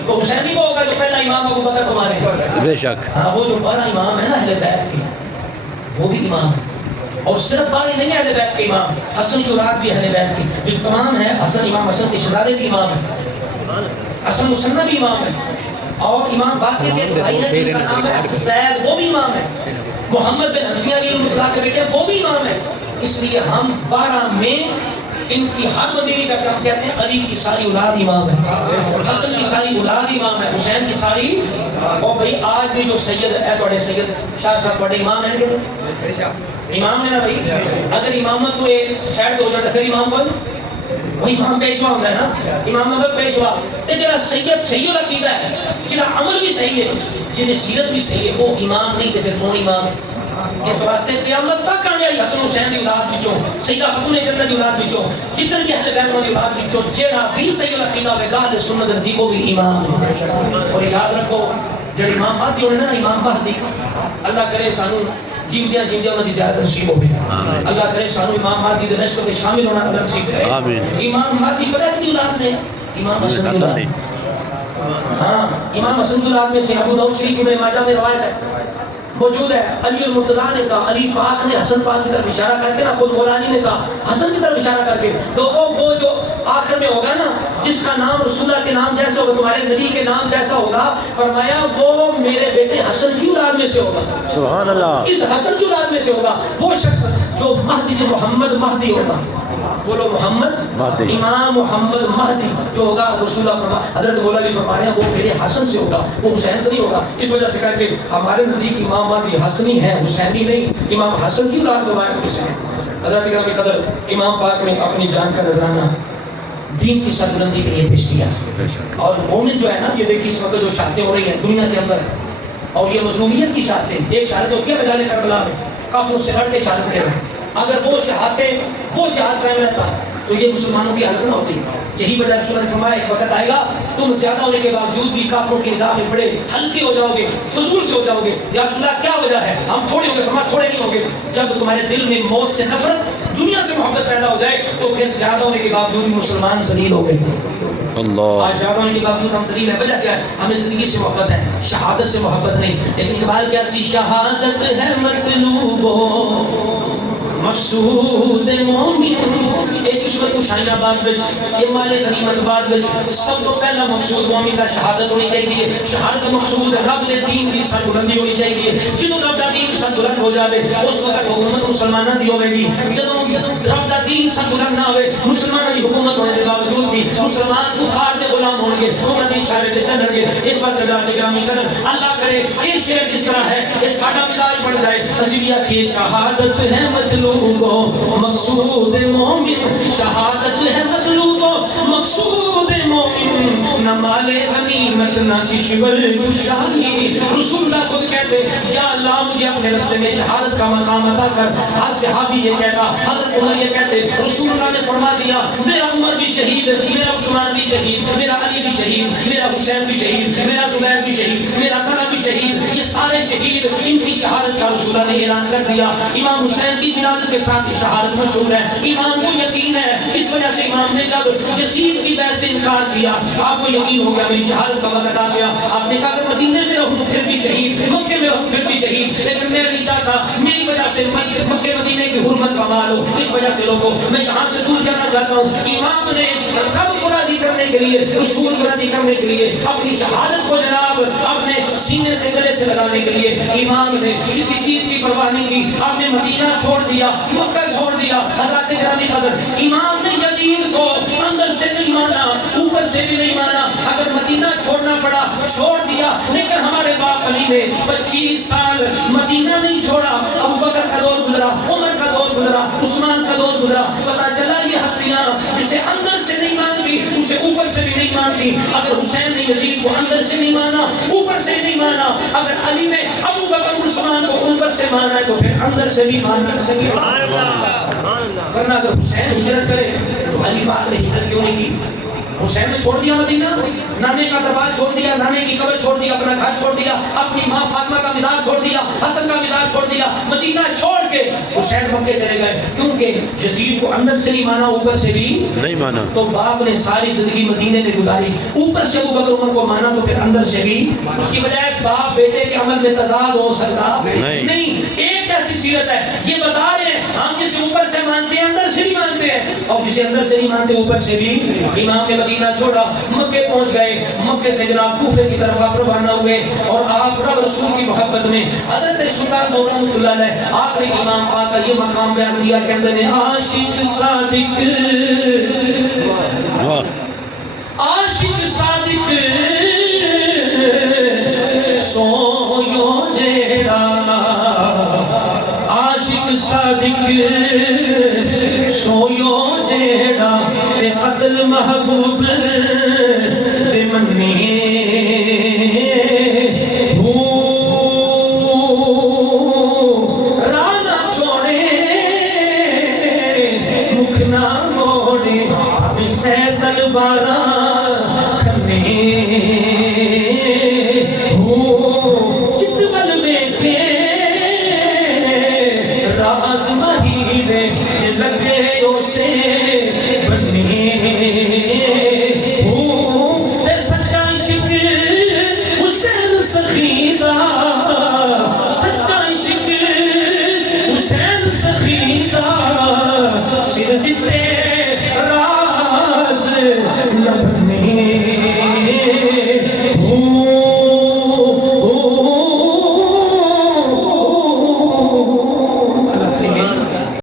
تو حسین ہی وہ ہوگا جو پہلا امام ابو بکر ہمارے بے شک ہاں وہ جو بڑا امام ہے نا اہل بیت کے وہ بھی امام ہے اور صرف بارے نہیں ہے اہل بیت کے امام حسن کی اولاد بھی اہل بیت کی جو تمام ہے حسن امام حسن کے شہزادے بھی امام ہے حسن مسنہ بھی امام ہے اور امام باقر کے بھائی ہیں جن کا نام ہے زید وہ بھی امام ہے محمد بن حنفیہ علی اللہ کے بیٹے وہ بھی امام ہے اس لیے ہم 12 میں ان کی ہر مدیری کا کام کہتے ہیں علی کی ساری اولاد امام ہے حسن کی ساری اولاد امام ہے حسین کی ساری اور بھئی آج بھی جو سید ہے بڑے سید شاہ صاحب بڑے امام ہیں کہ امام ہے نا بھئی اگر امامت تو ایک سائڈ ہو جاتا پھر امام کون وہی امام پیشوا ہوتا ہے نا امام مگر پیشوا تے جڑا سید صحیح العقیدہ ہے جڑا عمل بھی صحیح ہے جنہیں سیرت بھی صحیح ہے وہ امام نہیں تے پھر کون امام ہے اس واسطے قیامت تک آنے والی حسن حسین دی اولاد وچوں سیدہ خاتون جنت دی اولاد وچوں جتنے بھی اہل بیت دی اولاد وچوں جڑا بھی صحیح العقیدہ ہوے گا اہل سنت رضی کو بھی امام ہے اور یاد رکھو جڑے امام مہدی ہونے نا امام مہدی اللہ کرے سانو جیندیاں انہاں دی زیادہ نصیب ہوے اللہ کرے سانو امام مہدی دے نسل وچ شامل ہونا اللہ نصیب کرے امام مہدی پتہ کتنی اولاد نے امام حسن دی اولاد ہاں امام حسن دی اولاد میں سے ابو داؤد شریف میں ماجہ میں روایت ہے موجود ہے علی المرتضیٰ نے کہا علی پاک نے حسن پاک کی طرف اشارہ کر کے نا خود مولا علی نے کہا حسن کی طرف اشارہ کر کے لوگوں وہ جو آخر میں ہوگا نا جس کا نام رسول اللہ کے نام جیسا ہوگا تمہارے نبی کے نام جیسا ہوگا فرمایا وہ میرے بیٹے حسن کی اولاد میں سے ہوگا سبحان اللہ اس حسن کی اولاد میں سے ہوگا وہ شخص جو مہدی جو محمد مہدی ہوگا بولو محمد مہدی امام محمد مہدی جو ہوگا رسول اللہ فرما حضرت مولا علی فرما رہے ہیں وہ میرے حسن سے ہوگا وہ حسین سے نہیں ہوگا اس وجہ سے کہتے ہیں ہمارے نزدیک امام مہدی حسنی ہے حسینی نہیں امام حسن کی اولاد روایت کس ہے حضرت گرامی قدر امام پاک نے اپنی جان کا نذرانہ دین کی سربلندی کے لیے پیش کیا اور مومن جو ہے نا یہ دیکھیے اس وقت جو شہادتیں ہو رہی ہیں دنیا کے اندر اور یہ مظلومیت کی شہادتیں ایک شہادت ہوتی ہے میدان کربلا میں کافروں سے لڑ کے شہادت دے رہے ہیں اگر وہ شہادتیں وہ جہاد قائم رہتا تو یہ مسلمانوں کی حالت نہ ہوتی یہی وجہ رسول نے فرمایا ایک وقت آئے گا تم زیادہ ہونے کے باوجود بھی کافروں کی نگاہ میں بڑے ہلکے ہو جاؤ گے فضول سے ہو جاؤ گے یا رسول اللہ کیا وجہ ہے ہم تھوڑے ہو گے فرمایا تھوڑے نہیں ہو گے جب تمہارے دل میں موت سے نفرت دنیا سے محبت پیدا ہو جائے تو پھر زیادہ ہونے کے باوجود مسلمان ذلیل ہو گئے اللہ آج زیادہ ہونے کے باوجود ہم ذلیل ہیں وجہ کیا ہے ہمیں زندگی سے محبت ہے شہادت سے محبت نہیں لیکن اقبال کیا سی شہادت ہے مطلوب مقصود مومن ایک کشور کو شاہین آباد بچ یہ مال غنیمت بعد بچ سب کو پہلا مقصود مومن کا شہادت ہونی چاہیے شہادت مقصود رب دے دین کی سر بلندی ہونی چاہیے جدوں رب دا دین سر بلند ہو جائے اس وقت حکومت مسلمانوں دی ہوے گی جدوں رب دا دین سر بلند نہ ہوئے مسلمانوں کی حکومت ہونے کے باوجود بھی مسلمان کفار دے غلام ہوں گے انہاں دی اشارے تے چلن گے اس پر قدرت گرامی قدر اللہ کرے یہ شعر جس طرح ہے یہ ساڈا مزاج بن جائے اسی بھی آکھیے شہادت ہے مطلوب مقصود مومن شہادت ہے مطلوب مقصود مومن نہ مال غنیمت نہ کشور شاہی رسول اللہ خود کہتے یا اللہ مجھے اپنے راستے میں شہادت کا مقام عطا کر ہر صحابی یہ کہتا حضرت حضرت عمر یہ کہتے رسول اللہ نے فرما دیا میرا عمر بھی شہید، میرا عثمان بھی شہید، میرا علی بھی شہید، میرا حسین بھی شہید، میرا زبیر بھی شہید، میرا طلحہ بھی شہید، یہ سارے شہید، ان کی شہادت کا رسول اللہ نے اعلان کر دیا۔ امام حسین کی ولادت کے ساتھ یہ شہادت مشہور ہے۔ امام کو یقین ہے، اس وجہ سے امام نے جب یزید کی بیعت سے انکار کیا آپ کو یقین ہو گیا میری شہادت کا وقت آ گیا، آپ نے کہا اگر مدینے میں رہوں پھر بھی شہید، مکے میں رہوں پھر بھی شہید، لیکن میں نہیں چاہتا میری وجہ سے مکے مدینے کی حرمت کمال ہو۔ اس وجہ سے لوگوں میں یہاں سے دور جانا چاہتا ہوں۔ امام نے رب کو راضی کرنے کے لیے، رسول کو راضی کرنے کے لیے اپنی شہادت کو جناب اپنے سینے سے گلے سے لگانے کے لیے امام نے کسی چیز کی پرواہ نہیں کی۔ آپ نے مدینہ چھوڑ دیا، مکہ چھوڑ دیا۔ حضرت گرامی قدر امام نے یزید کو اندر سے نہیں مانا، اوپر سے بھی نہیں مانا، اگر مدینہ چھوڑنا پڑا چھوڑ دیا، لیکن ہمارے باپ علی نے 25 سال مدینہ نہیں چھوڑا۔ ابو بکر کا دور گزرا، عمر کا دور گزرا، عثمان کا دور گزرا، پتا چلا یہ ہستیاں جسے اندر سے نہیں مانتی اسے اوپر سے بھی نہیں مانتی۔ اگر حسین نے یزید کو اندر سے نہیں مانا، اوپر سے نہیں مانا، اگر علی نے ابو بکر عثمان کو اوپر سے مانا ہے تو پھر اندر سے بھی ماننا سبھی ورنہ اگر حسین ہجرت کرے تو علی پاک نے ہجرت کیوں نہیں کی؟ حسین نے چھوڑ دیا مدینہ، نانے کا دربار چھوڑ دیا، نانے کی قبر چھوڑ دیا، اپنا گھر چھوڑ دیا، اپنی ماں فاطمہ کا مزاج چھوڑ دیا، حسن کا مزاج چھوڑ دیا، مدینہ چھوڑ کے حسین مکے چلے گئے کیونکہ یزید کو اندر سے نہیں مانا اوپر سے بھی نہیں مانا۔ تو باپ نے ساری زندگی مدینے میں گزاری، اوپر سے ابو بکر عمر کو مانا تو پھر اندر سے بھی۔ اس کی بجائے باپ بیٹے کے عمل میں تضاد ہو سکتا نہیں۔ ایک ایسی سیرت ہے یہ بتا رہے ہیں ہم جسے اوپر سے مانتے ہیں اندر سے بھی مانتے ہیں، اور جسے اندر سے نہیں مانتے اوپر سے بھی۔ امام نے مدینہ چھوڑا، مکے پہنچ گئے، مکے سے جناب کوفے کی طرف آپ روانہ ہوئے، اور آپ رب رسول کی محبت میں حضرت سلطان دور رحمۃ اللہ علیہ آپ نے امام پاک کا یہ مقام بیان کیا کہ اندر نے عاشق صادق عاشق صادق سویو جیڑا عاشق صادق سویو جیڑا بے قتل محبوب دے منی رانا چھوڑے مکھ نہ موڑے سے تلوارا کھنے جتول ویکھے راز مہینے لگے اسے بننے سچا عشق حسین سخیزہ سچا عشق حسین سخیزہ سر دیتے